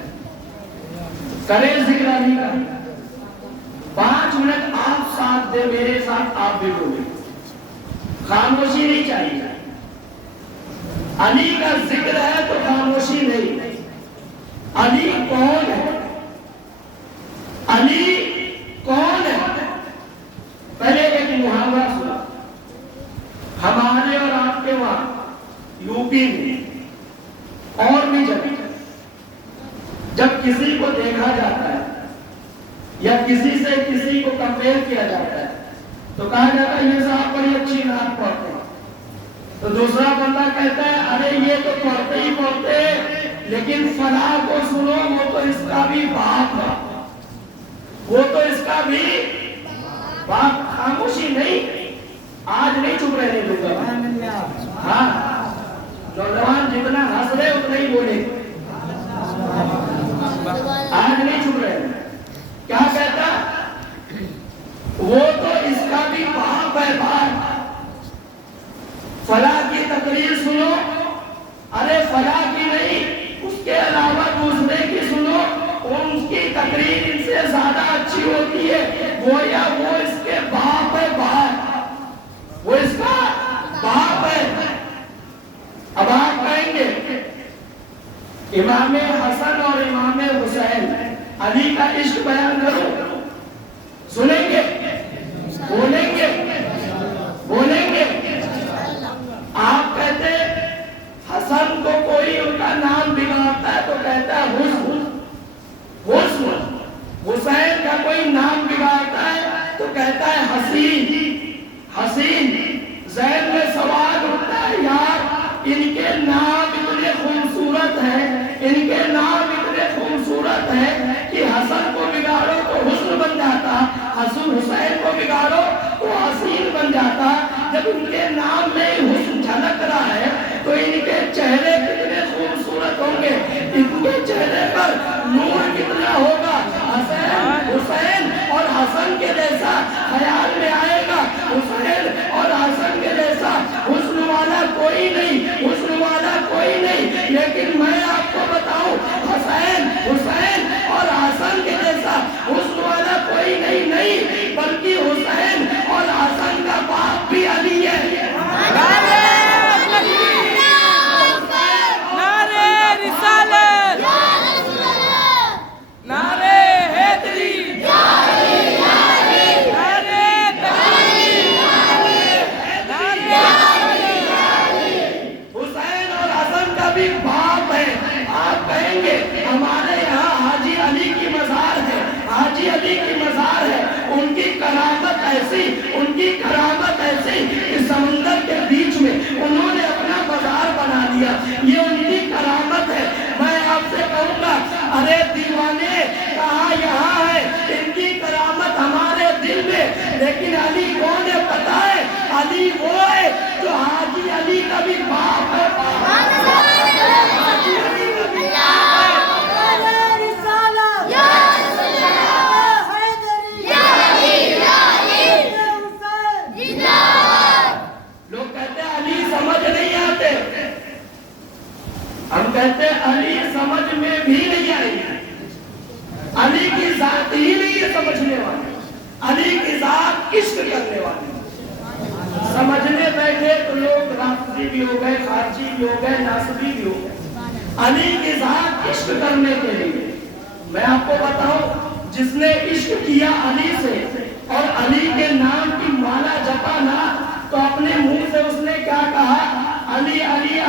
کریں ذکر علی کا۔ 5 منٹ آپ ساتھ دے، میرے ساتھ آپ بھی بولیں، خاموشی نہیں چاہیے۔ علی کا ذکر ہے تو خاموشی نہیں۔ علی کون ہے؟ علی کون ہے؟ پہلے ایک محاورہ سنا، ہمارے اور آپ کے وہاں یو پی میں اور بھی جگہ جب کسی کو دیکھا جاتا ہے یا کسی سے کسی کو کمپیئر کیا جاتا ہے تو کہا جاتا ہے یہ صاحب بڑی اچھی نعت پڑھتے ہیں، تو دوسرا بندہ کہتا ہے ارے یہ تو پڑھتے ہی پڑھتے لیکن فلاں کو سنو وہ تو اس کا بھی باپ ہے، وہ تو اس کا بھی باپ۔ خاموشی نہیں، آج نہیں چپ رہنے دوں گا۔ ہاں، نوجوان جتنا ہنس رہے اتنا ہی بولے، آج نہیں چپ رہے۔ کیا کہتا؟ وہ تو اس کا بھی باپ ہے، باپ۔ فلاں کی تقریر سنو، ارے فلاں کی نہیں، اس کے علاوہ دوسرے کی سنو، ان کی تقریر ان سے زیادہ اچھی ہوتی ہے، گویا وہ اس کے باپ ہے، باپ، وہ اس کا باپ ہے۔ اب آپ کہیں گے امام حسن اور امام حسین علی کا عشق بیان کرو، سنیں گے؟ بولیں گے؟ بولیں گے؟ آپ کہتے حسن کو کوئی ان کا نام بگاڑتا ہے تو کہتا ہے حسن، حسن۔ حسین کا کوئی نام بگاڑتا ہے تو کہتا ہے حسین، حسین۔ ذہن میں سوال اٹھتا ہے یار ان کے نام اتنے خوبصورت ہیں، ان کے نام اتنے خوبصورت ہیں کہ حسن کو بگاڑو تو حسن بن جاتا، حسین کو بگاڑو تو حسین بن جاتا۔ جب ان کے نام میں حسن جھلک رہا ہے تو ان کے چہرے کتنے خوبصورت ہوں گے، ان کے چہرے پر نور کتنا ہوگا۔ حسین اور حسن کے جیسا خیال میں آئے گا، حسین اور حسن کے جیسا حسن والا کوئی نہیں، حسن والا کوئی نہیں۔ لیکن میں آپ کو بتاؤں حسین اور حسن کے جیسا حسن والا کوئی نہیں، بلکہ حسین اور حسن کا باپ بھی علی ہے۔ ہمارے یہاں حاجی علی کی مزار ہے، حاجی علی کی مزار ہے، ان کی کرامت ایسی، ان کی کرامت ایسی کہ سمندر کے بیچ میں انہوں نے اپنا مزار بنا دیا، یہ ان کی کرامت ہے۔ میں آپ سے کہوں گا ارے دیوانے کہاں یہاں ہے، ان کی کرامت ہمارے دل میں، لیکن علی کون ہے پتہ ہے؟ علی وہ ہے جو حاجی علی کا بھی باپ ہے، حاجی علی کا بھی ہم کہتے ہیں علی سمجھ میں بھی نہیں آئی، علی کی ذات ہی نہیں ہے سمجھنے والے، علی کی ذات عشق کرنے والے۔ سمجھنے بیٹھے تو لوگ رافضی بھی ہو گئے، خارجی بھی ہو گئے، ناصبی بھی ہو گئے۔ علی کی ذات عشق کرنے کے لیے میں آپ کو بتاؤں، جس نے عشق کیا علی سے اور علی کے نام کی مالا جپا نہ تو اپنے منہ سے اس نے کیا کہا؟ علی علی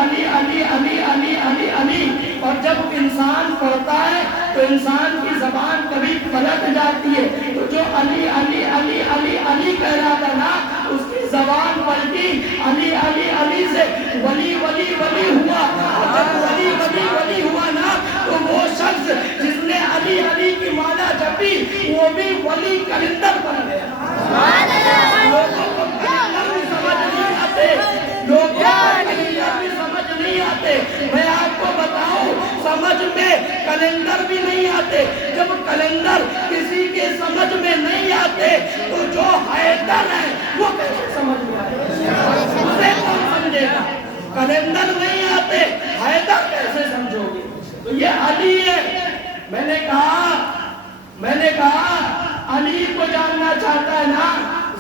آتے، جب کلندر کسی کے سمجھ میں نہیں آتے تو جو حیدر ہے وہ کیسے سمجھ میں آئے؟ اسے کون سمجھے گا؟ کلندر نہیں آتے، حیدر کیسے سمجھو گے؟ تو یہ علی ہے۔ میں نے کہا علی کو جاننا چاہتا ہے نا،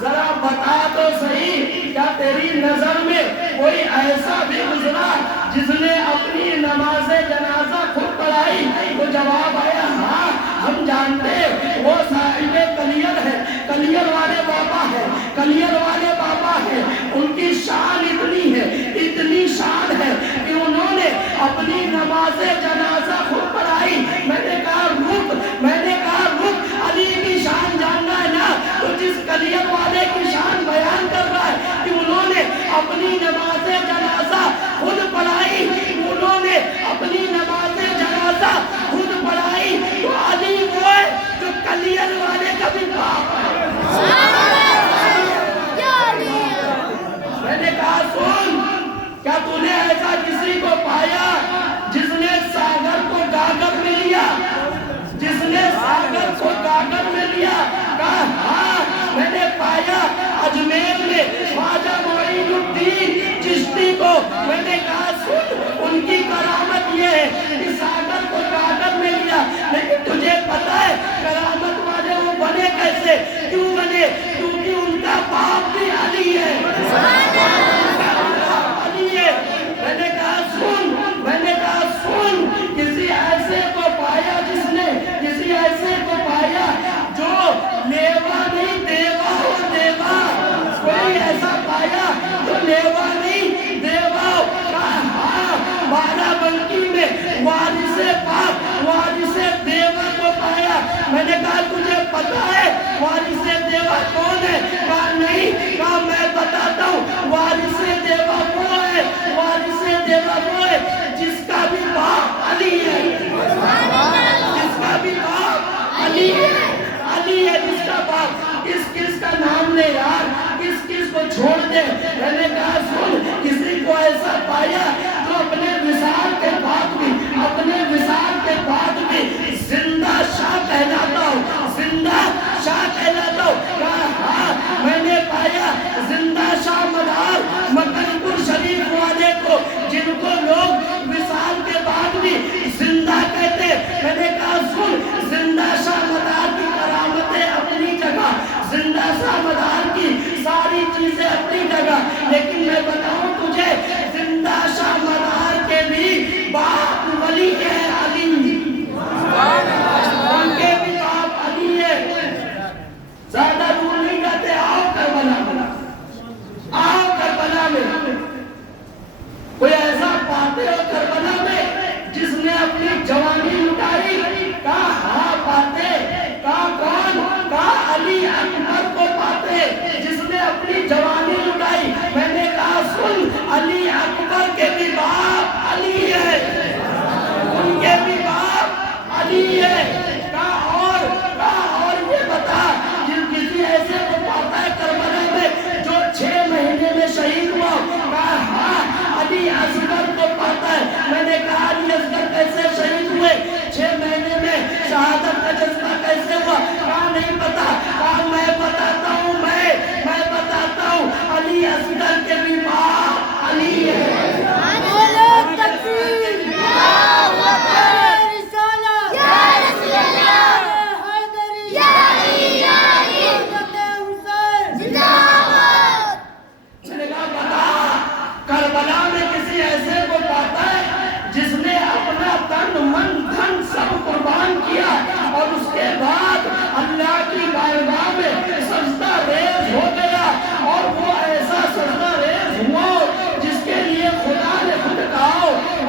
ذرا بتا تو صحیح، کیا تیری نظر میں کوئی ایسا بھی گزرا جس نے اپنی نماز جنازہ خود پڑھائی؟ تو جواب آیا ہاں، ہم جانتے وہ صاحب کلیل ہے، کلیل والے بابا ہے، کلیل والے بابا ہے۔ ان کی شان اتنی ہے، اتنی شان ہے کہ انہوں نے اپنی نماز جنازہ خود پڑھائی۔ میں نے کہا رک، علی کی شان جاننا ہے نا، تو جس کلیل والے کی شان بیان کر رہا ہے کہ انہوں نے اپنی نماز جنازہ خود پڑھائی، انہوں نے اپنی نماز جنازہ خود پڑھائی، تو علی وہ ہے جو کلیل والے کا بھی باپ ہے۔ میں نے کہا سن، کیا تو نے ایسا کسی کو پایا جس نے ساگر کو گاگر میں لیا؟ جس نے ساگر کو گاگر میں لیا؟ کہا ہاں میں نے پایا اجمیر میں خواجہ معین الدین چشتی کو۔ میں نے کہا سن، ان کی کرامت یہ ہے کہ ساگر کو گاگر میں لیا، لیکن تجھے پتا ہے کرامت والے وہ بنے کیسے؟ کیوں بنے؟ کیونکہ ان کا باپ بھی علی ہے۔ میں نے کہا سن، کسی ایسے کو پایا جو لیوا نہیں دیوا ہو، دیوا کوئی ایسا پایا جو لیوا نہیں دیوا ہو؟ کہا ہاں، بارہ بنکی میں وارث پاک وارث دیوا کو پایا۔ میں نے کہا تجھے پتا ہے وارث دیوا کون ہے؟ کہا نہیں۔ کہا میں بتاتا ہوں، وارث دیوا وہ ہے، وارث دیوا وہ ہے جس کا بھی باپ علی ہے، جس کا بھی باپ علی ہے، علی ہے جس کا باپ۔ کس کا نام لے یار، کس کو چھوڑ دے؟ میں نے کہا سن، کسی کو ایسا پایا جو اپنے وصال کے بعد بھی زندہ شاہ کہلاتا ہو، زندہ شاہ کہلاتا ہو۔ کہا ہاں میں نے پایا زندہ شاہ مدار مکن پور شریف والے کو، جن کو لوگ وصال کے بعد بھی زندہ کہتے۔ میں نے کہا سن، زندہ شاہ مدار کی کرامتیں اپنی جگہ، زندہ شاہ مدار کی ساری چیزیں اپنی جگہ، لیکن میں بتاؤں تجھے زندہ شاہ مدار کے بھی باپ ولی ہے، علی، ان کے بھی باپ علی ہے۔ زیادہ دور نہیں جاتے، آؤ کربلا میں کوئی ایسا پاتے ہو کربلا میں جس نے اپنی جوانی لٹائی؟ کہا ہاں پاتے۔ کہا کون؟ کہا علی اکبر کو پاتے جس نے اپنی جوانی لٹائی۔ میں نے کہا سن، علی اکبر کے بھی باپ علی ہے، ان کے بھی باپ علی ہے۔ کہا اور یہ بتا، کسی ایسے کو پاتا ہے کربلا میں جو 6 مہینے میں شہید ہوا؟ کہا ہاں، علی اصغر کو پاتا ہے۔ میں نے کہا علی اصغر کیسے شہید ہوئے؟ 6 مہینے میں شہادت کا جذبہ کیسے ہوا؟ کہا نہیں پتا۔ کہا میں بتاتا ہوں، میں بتاتا ہوں، علی اصغر کے بھی باپ علی ہے۔ کربلا میں کسی ایسے کو پاتا ہے جس نے اپنا تن من دھن سب قربان کیا اور اس کے بعد اللہ کی بارگاہ میں سجدہ ریز ہو گیا، اور وہ ایسا سجدہ ریز ہوا جس کے لیے خدا نے خود کہا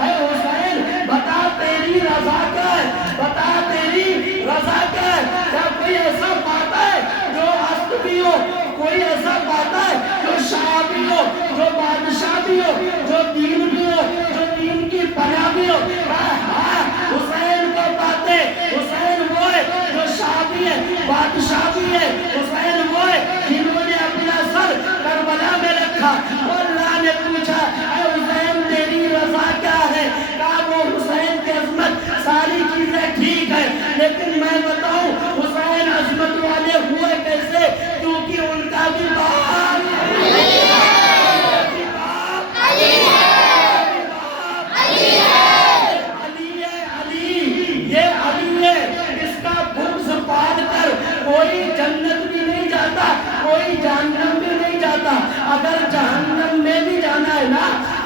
اے حسین بتا تیری رضا کیا ہے، بتا تیری رضا کیا ہے؟ کیا کوئی ایسا پاتا ہے جو ہست بھی ہو، کوئی ایسا پاتا ہے جو شاہ بھی ہو، جو بادشاہ بھی ہو، جو دین بھی ہو، جو دین کی پناہ بھی ہو؟ ہاں حسین کو پاتے۔ حسین وہ ہے جو شاہ بھی ہے، بادشاہ بھی ہے۔ حسین وہ ہے جنہوں نے اپنا سر کربلا میں رکھا اور اللہ نے پوچھا اے حسین تیری رضا کیا ہے؟ کہا وہ حسین کی عظمت ساری چیزیں ٹھیک ہے، لیکن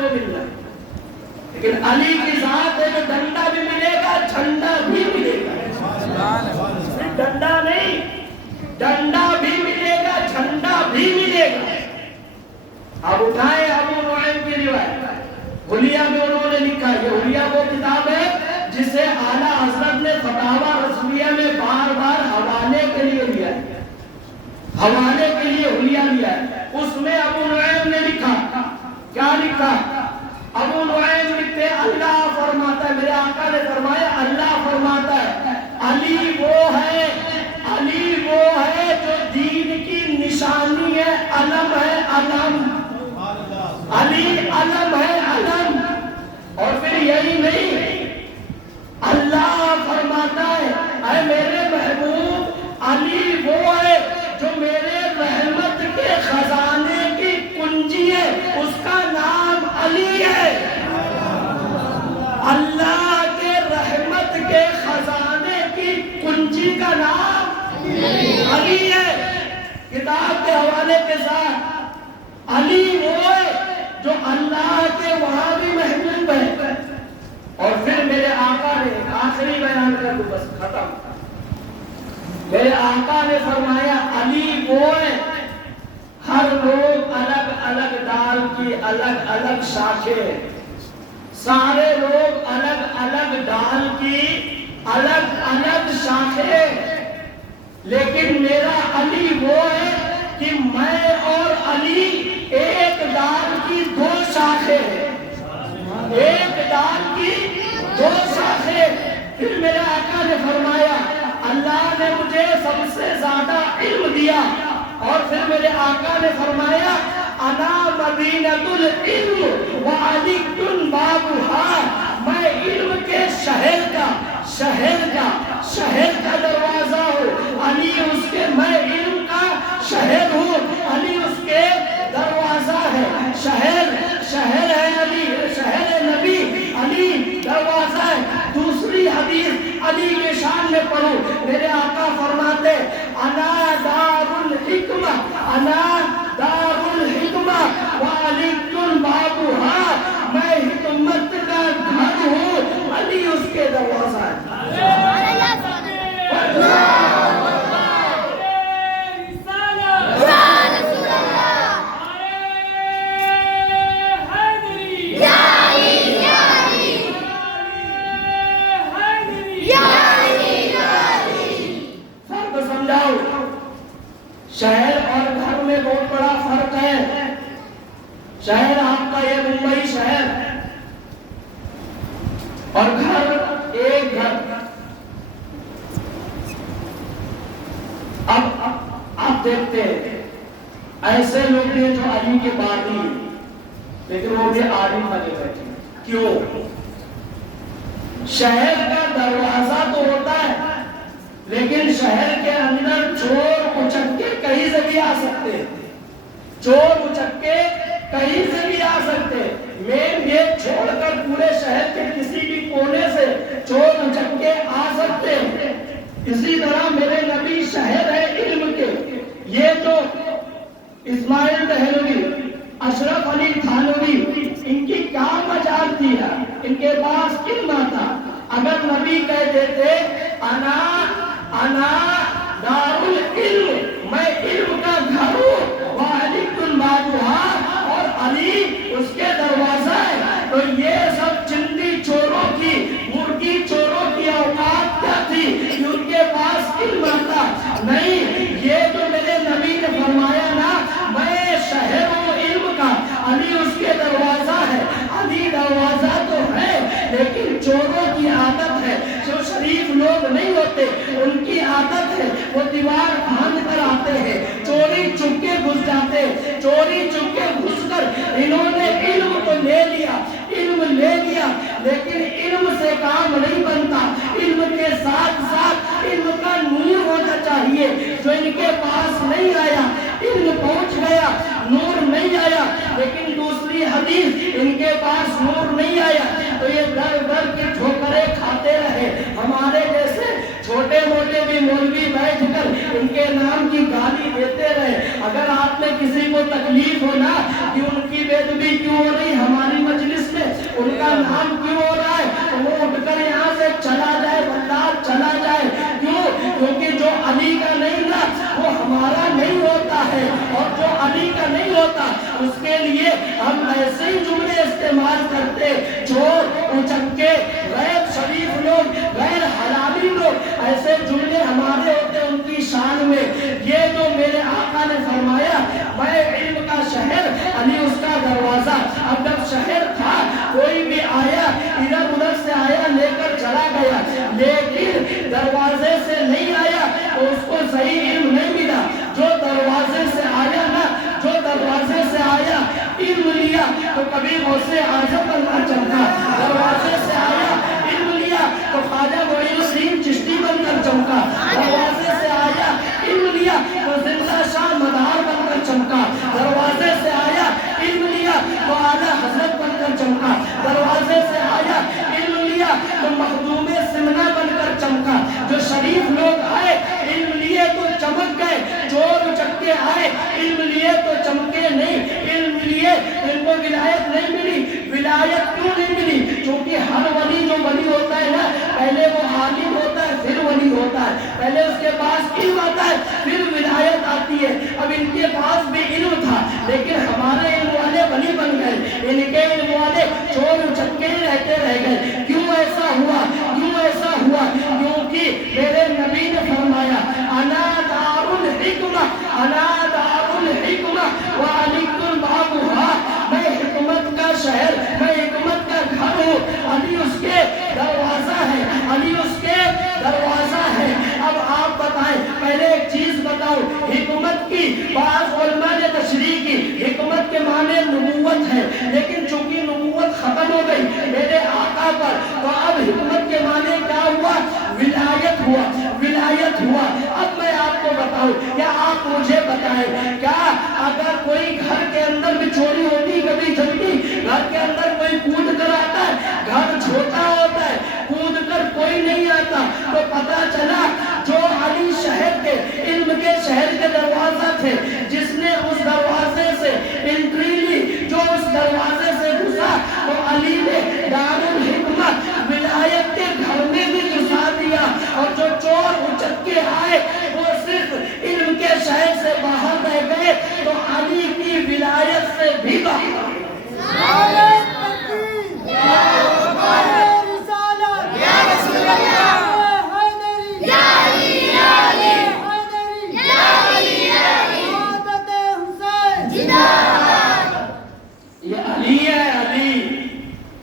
کو ملنا ہے، لیکن علی کی ذات ہے کہ ڈنڈا بھی ملے گا جھنڈا بھی ملے گا، صرف ڈنڈا نہیں، ڈنڈا بھی ملے گا جھنڈا بھی ملے گا۔ اب اٹھائے ابو نعیم کی روایت، حلیہ میں انہوں نے لکھا، یہ حلیہ وہ کتاب ہے جسے اعلیٰ حضرت نے فتاوی رسمیہ میں بار بار حوالے کے لیے لیا ہے، حوالے کے لیے حلیہ لیا ہے۔ اس میں ابو نعیم نے لکھا، کیا لکھا؟ ابو نعیم لکھتے اللہ فرماتا ہے، میرے آقا نے فرمایا اللہ فرماتا ہے علی وہ ہے، علی وہ ہے جو دین کی نشانی ہے، علم ہے، علم، علی علم ہے، علم۔ اور پھر یہی نہیں، اللہ فرماتا ہے اے میرے محبوب علی وہ ہے جو میرے رحمت کے خزانے کی کنجی ہے، اس کا نام علی ہے۔ اللہ کے رحمت کے خزانے کی کنجی کا نام علی ہے۔ کتاب کے حوالے کے ساتھ علی وہ ہے جو اللہ کے وہاں بھی محبوب ہے۔ اور پھر میرے آقا نے آخری بیان کر دو، بس ختم، میرے آقا نے فرمایا علی وہ ہے، ہر لوگ الگ الگ ڈال کی الگ الگ شاخیں، سارے لوگ الگ الگ ڈال کی الگ الگ شاخیں، لیکن میرا علی وہ ہے کہ میں اور علی ایک ڈال کی دو شاخیں ہیں، ایک ڈال کی دو شاخیں۔ پھر میرے آقا نے فرمایا اللہ نے مجھے سب سے زیادہ علم دیا، اور پھر میرے آقا نے فرمایا انا مدینۃ العلم وعلی بابھا، میں علم کے شہر کا دروازہ ہوں، علی اس کے، میں علم کا شہر ہوں، علی اس کے دروازہ ہے، شہر ہے علی، شہر ہے نبی، علی دروازہ ہے۔ دوسری حدیث علی کے شان میں پڑھو، میرے آقا فرماتے انا دار الحکمہ، انا دار الحکمہ وعلی بابھا، میں حکمت کا گھر ہوں، علی اس کے دروازہ ہے۔ شہر اور گھر میں بہت بڑا فرق ہے۔ شہر آپ کا یہ ممبئی شہر، اور گھر ایک گھر۔ اب آپ دیکھتے ہیں ایسے لوگ ہیں جو علی کے باغی ہیں، لیکن وہ بھی عالم بنے بیٹھے ہیں۔ کیوں؟ شہر کا دروازہ تو ہوتا ہے، لیکن شہر کے اندر چور اچکے کہیں سے بھی آ سکتے ہیں، چور اچکے کہیں سے بھی آ سکتے ہیں، مین گیٹ چھوڑ کر پورے شہر کے کسی بھی کونے سے چور اچکے آ سکتے ہیں۔ اسی طرح میرے نبی شہر ہے علم کے۔ یہ جو اسماعیل دہلوی، اشرف علی تھانوی، ان کی کیا مجال تھی ہے، ان کے پاس علم آتا۔ اگر نبی کہہ دیتے انا دار العلم، میں علم کا گھر ہوں، وعلی بابھا، اور علی اس کے دروازہ ہے، تو یہ سب چندی چوروں کی، مرغی چوروں کی اوقات کیا تھی کہ ان کے پاس علم آتا؟ نہیں، یہ جو میرے نبی نے فرمایا نا میں شہر ہوں علم کا، علی اس کے دروازہ ہے، علی دروازہ تو ہے لیکن چوروں کی عادت ہے، جو شریف لوگ نہیں ہوتے ان کی عادت ہے، وہ دیوار باندھ کر آتے ہیں، چوری چپکے گھس جاتے، چوری چپکے گھس کر انہوں نے علم کو لے لیا، لیکن علم سے کام نہیں بنتا، علم کے ساتھ ساتھ علم کا نور ہونا چاہیے، جو ان کے پاس نہیں آیا، علم پہنچ گیا، نور نہیں آیا۔ لیکن دوسری حدیث، ان کے پاس نور نہیں آیا تو یہ در در کی ٹھوکریں کھاتے رہے، ہمارے جیسے چھوٹے موٹے بھی مولوی بیٹھ کر ان کے نام کی گالی دیتے رہے۔ اگر آپ نے کسی کو تکلیف ہو نا کہ ان کی بے ادبی کیوں ہو رہی، ہماری کا نام کیوں ہو رہا ہے تو وہ اٹھ کر یہاں سے چلا جائے، واللہ چلا جائے۔ کیوں؟ کیونکہ جو علی کا نہیں نا وہ ہمارا نہیں ہوتا ہے، اور جو علی کا نہیں ہوتا اس کے لیے ہم ایسے ہی جملے استعمال کرتے۔ چور، اچکے، غیر شریف لوگ، غیر حلالی لوگ، ایسے جملے ہمارے ہوتے ان کی شان میں۔ یہ جو میرے آقا نے فرمایا میں علم کا شہر، علی اس کا دروازہ۔ اب جب شہر تھا کوئی بھی آیا ادھر ادھر سے آیا لے کر چلا گیا، لیکن دروازے سے نہیں آیا تو اس کو صحیح علم نہیں ملا۔ جو دروازے سے آیا نا، جو دروازے سے آیا علم لیا تو کبھی غوث اعظم بن کر چمکا، دروازے سے آیا علم لیا تو خواجہ معین الدین چشتی بن کر چمکا، دروازے سے آیا علم لیا تو زندہ شاہ مدار بن کر چمکا، دروازے سے آیا علم لیا تو اعلیٰ حضرت بن کر چمکا، دروازے سے آیا علم لیا تو مخدوم سمنہ بن کر چمکا۔ جو شریف لوگ آئے علم لیے تو چمک گئے، چور چکے آئے علم لیے تو چمکے نہیں، علم لیے ان کو ولایت نہیں ملی۔ ولایت کیوں نہیں ملی؟ چونکہ ہر ولی جو ولی ہوتا ہے نا پہلے وہ عالم ہوتا ہے پھر ولی ہوتا ہے، پہلے اس کے پاس علم آتا ہے پھر ولایت آتی ہے۔ اب ان کے پاس بھی علم تھا لیکن ہمارے علم والے ولی بن گئے، ان کے علم والے چور چکے رہتے رہ گئے۔ کیوں ایسا ہوا؟ کیوں ایسا ہوا؟ کیونکہ میرے نبی نے فرمایا انا دار الحکمہ، انا دار الحکمہ وعلی بابھا، میں حکمت کا شہر، میں حکمت کا گھر ہوں، علی اس کے دروازہ ہے، علی اس کے دروازہ ہے۔ اب آپ بتائیں، پہلے ایک چیز بتاؤ، حکمت کی بعض علماء نے تشریح کی، حکمت کے معنی نبوت ہے، لیکن چونکہ نبوت ختم ہو گئی میرے آقا پر تو اب حکمت کے معنی کیا ہوا؟ ولایت ہوا، ولایت ہوا۔ اب میں آپ کو بتاؤں، کیا آپ مجھے بتائیں کیا اگر کوئی گھر کے اندر بھی چوری ہوتی کبھی جلدی، گھر کے اندر کوئی کود کر آتا ہے، گھر چھوٹا ہوتا ہے کود کر کوئی نہیں آتا تو پتا چلا جو علی شہر کے علم کے شہر کے دروازہ تھے، جس نے اس دروازے سے انٹری لی، جو اس دروازے سے گھسا تو علی نے دار الحکمت ولایت کے گھر میں بھی گھسا دیا، اور جو چور اچک کے آئے وہ صرف علم کے شہر سے باہر رہ گئے تو علی کی ولایت سے بھی باہر رہ گئے۔ یہ علی ہے، علی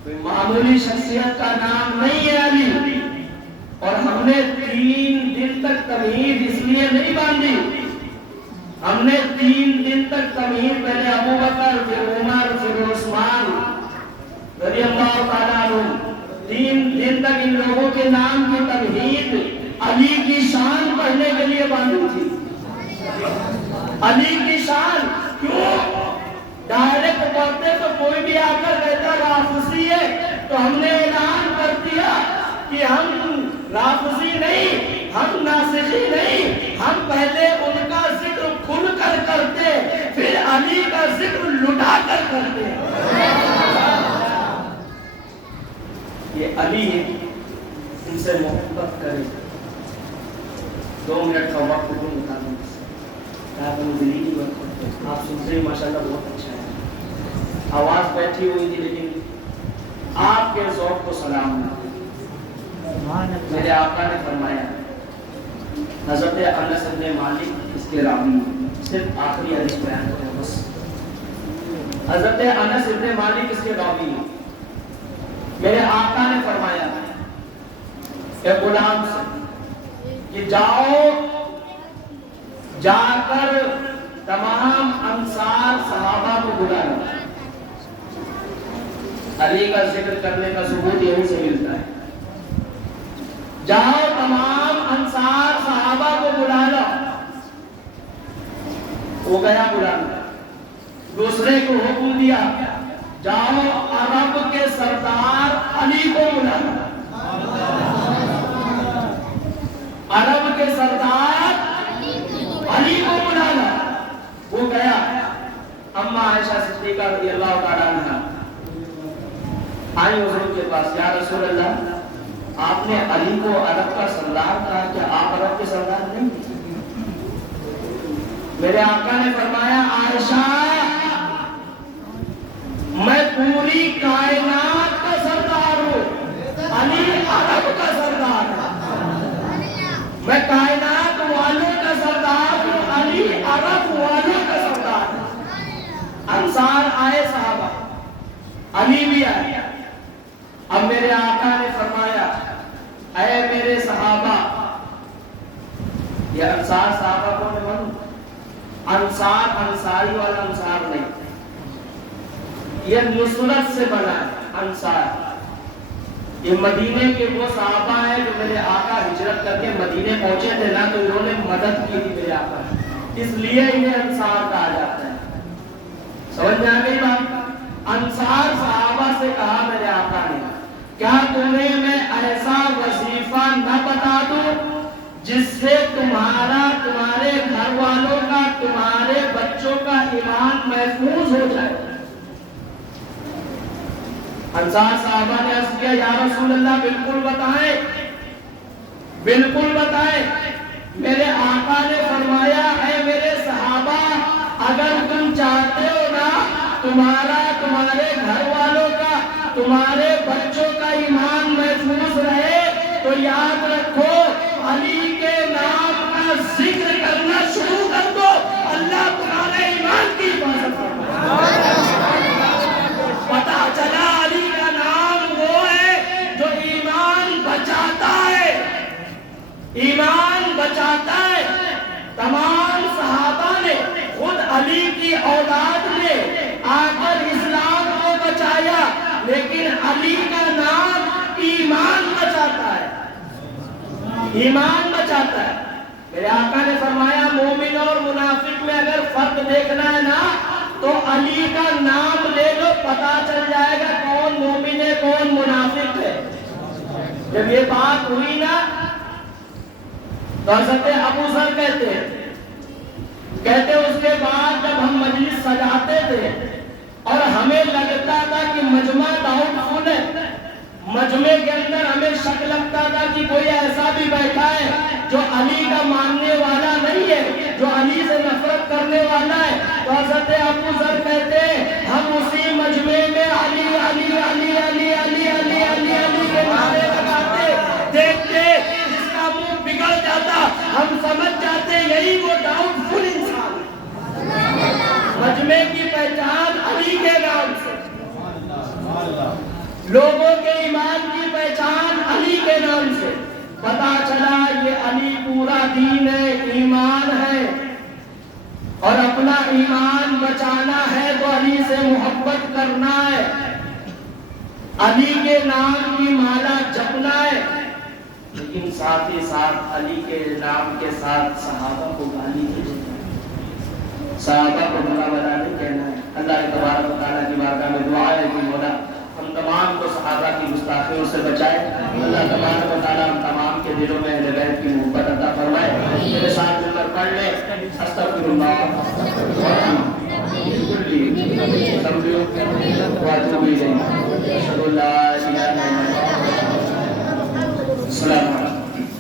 کوئی معمولی شخصیت کا نام نہیں ہے علی۔ اور ہم نے 3 دن تک تمہید اس لیے نہیں باندھی، ہم نے 3 دن تک تمہید پہلے ابو بکر پھر عمر پھر عثمان رضی اللہ تعالیٰ عنہ، 3 دن تک ان لوگوں کے نام کی تمہید علی کی شان پڑھنے کے لیے باندھی تھی۔ علی کی شان کیوں؟ ڈائریکٹ پڑھتے تو کوئی بھی آ کر کہتا رافضی ہے تو ہم نے اعلان کر دیا کہ ہم رافضی نہیں، ہم ناسخی نہیں، ہم پہلے ان کا ذکر کھل کر کرتے پھر علی کا ذکر لٹا کر کرتے۔ یہ علی ہے، ان سے محبت کرے۔ 2 منٹ کا وقت دوں بتا دوں، آپ سنتے ہیں ماشاءاللہ بہت اچھا ہے، آواز بیٹھی ہوئی تھی لیکن آپ کے ذوق کو سلام۔ میرے آقا نے فرمایا، حضرت انس بن مالک اس کے راوی، صرف آخری حدیث بیان کریں بس، حضرت انس بن مالک اس کے راوی، میرے آقا نے فرمایا کہ غلام سے کہ جاؤ جا کر تمام انصار صحابہ کو بلا لو۔ علی کا ذکر کرنے کا ثبوت یہیں سے ملتا ہے، جاؤ تمام انصار صحابہ کو بلا لو۔ وہ گیا بلانا، دوسرے کو حکم دیا جاؤ عرب کے سردار علی کو بلا لو، عرب کے سردار علی کو بلا لو۔ وہ گیا، اما عائشہ صدیقہ رضی اللہ تعالیٰ عنہ آئی حضور کے پاس، یا رسول اللہ آپ نے علی کو عرب کا سردار کہا، کیا آپ عرب کے سردار نہیں؟ میرے آقا نے فرمایا عائشہ میں پوری کائنات کا سردار ہوں، علی عرب کا سردار ہے۔ میں کائنات والوں کا سردار ہوں، علی عرب والوں کا سردار ہے۔ انصار آئے صحابہ، علی بھی آئے۔ اب میرے آقا نے فرمایا اے میرے صحابہ، یہ انصار صحابہ کو میں بولوں، انصار انصاری والا انصار نہیں، یہ نصرت سے بنا ہے انصار۔ یہ مدینے کے وہ صحابہ ہیں جو میرے آقا ہجرت کر کے مدینے پہنچے تھے نا، تو انہوں نے مدد کی تھی میرے آقا، اس لیے انہیں انصار کہا جاتا ہے۔ سمجھ میں آ گئی بات؟ انصار صحابہ سے کہا میرے آقا نے، کیا تمہیں میں ایسا وظیفہ نہ بتا دوں جس سے تمہارا، تمہارے گھر والوں کا، تمہارے بچوں کا ایمان محفوظ ہو جائے؟ انصار صحابہ نے عرض کیا یا رسول اللہ بالکل بتائیں، بالکل بتائیں۔ میرے آقا نے فرمایا اے میرے صحابہ، اگر تم چاہتے ہو نا تمہارا، تمہارے گھر والوں کا، تمہارے بچوں کا ایمان محفوظ رہے تو یاد رکھو علی کے نام کا ذکر کرنا شروع کر دو، اللہ تمہارے ایمان کی حفاظت کرے۔ پتہ چلا علی کا نام وہ ہے جو ایمان بچاتا ہے، ایمان بچاتا ہے۔ تمام صحابہ نے، خود علی کی اولاد نے آ کر اسلام کو بچایا، لیکن علی کا نام ایمان بچاتا ہے، ایمان بچاتا ہے۔ میرے آقا نے فرمایا مومن اور منافق میں اگر فرق دیکھنا ہے نا تو علی کا نام لے لو، پتا چل جائے گا کون مومن ہے کون منافق ہے۔ جب یہ بات ہوئی نا تو حضرت ابو ذر کہتے اس کے بعد جب ہم مجلس سجاتے تھے اور ہمیں لگتا تھا کہ مجمع ڈاؤٹ فل ہے، مجمع کے اندر ہمیں شک لگتا تھا کہ کوئی ایسا بھی بیٹھا ہے جو علی کا ماننے والا نہیں ہے، جو علی سے نفرت کرنے والا ہے، تو حضرت ابو ذر کہتے ہم اسی مجمع میں علی علی علی علی علی علی علی علی کے نعرے لگاتے، دیکھتے جس کا منہ بگڑ جاتا ہم سمجھ جاتے یہی وہ ڈاؤٹ فل انسان ہے۔ مجمع کی پہچان علی کے نام سے، لوگوں کے ایمان کی پہچان علی کے نام سے۔ پتا چلا یہ علی پورا دین ہے، ایمان ہے، اور اپنا ایمان بچانا ہے تو علی سے محبت کرنا ہے، علی کے نام کی مالا جپنا ہے۔ لیکن ساتھ ہی ساتھ علی کے نام کے ساتھ صحابہ کو گالی نہیں دینا ہے، صحابہ کو برا بھلا نہیں کہنا ہے۔ اللہ تبارک و تعالیٰ کی بارگاہ میں دعا ہے کہ مولا ہم تمام کو صحابہ کی گستاخیوں سے بچائے۔ اللہ تبارک و تعالیٰ ہم تمام کے دلوں میں اہل بیت کی محبت عطا فرمائے۔ میرے ساتھ مل کر پڑھ لیں استغفر اللہ واتوب الیہ۔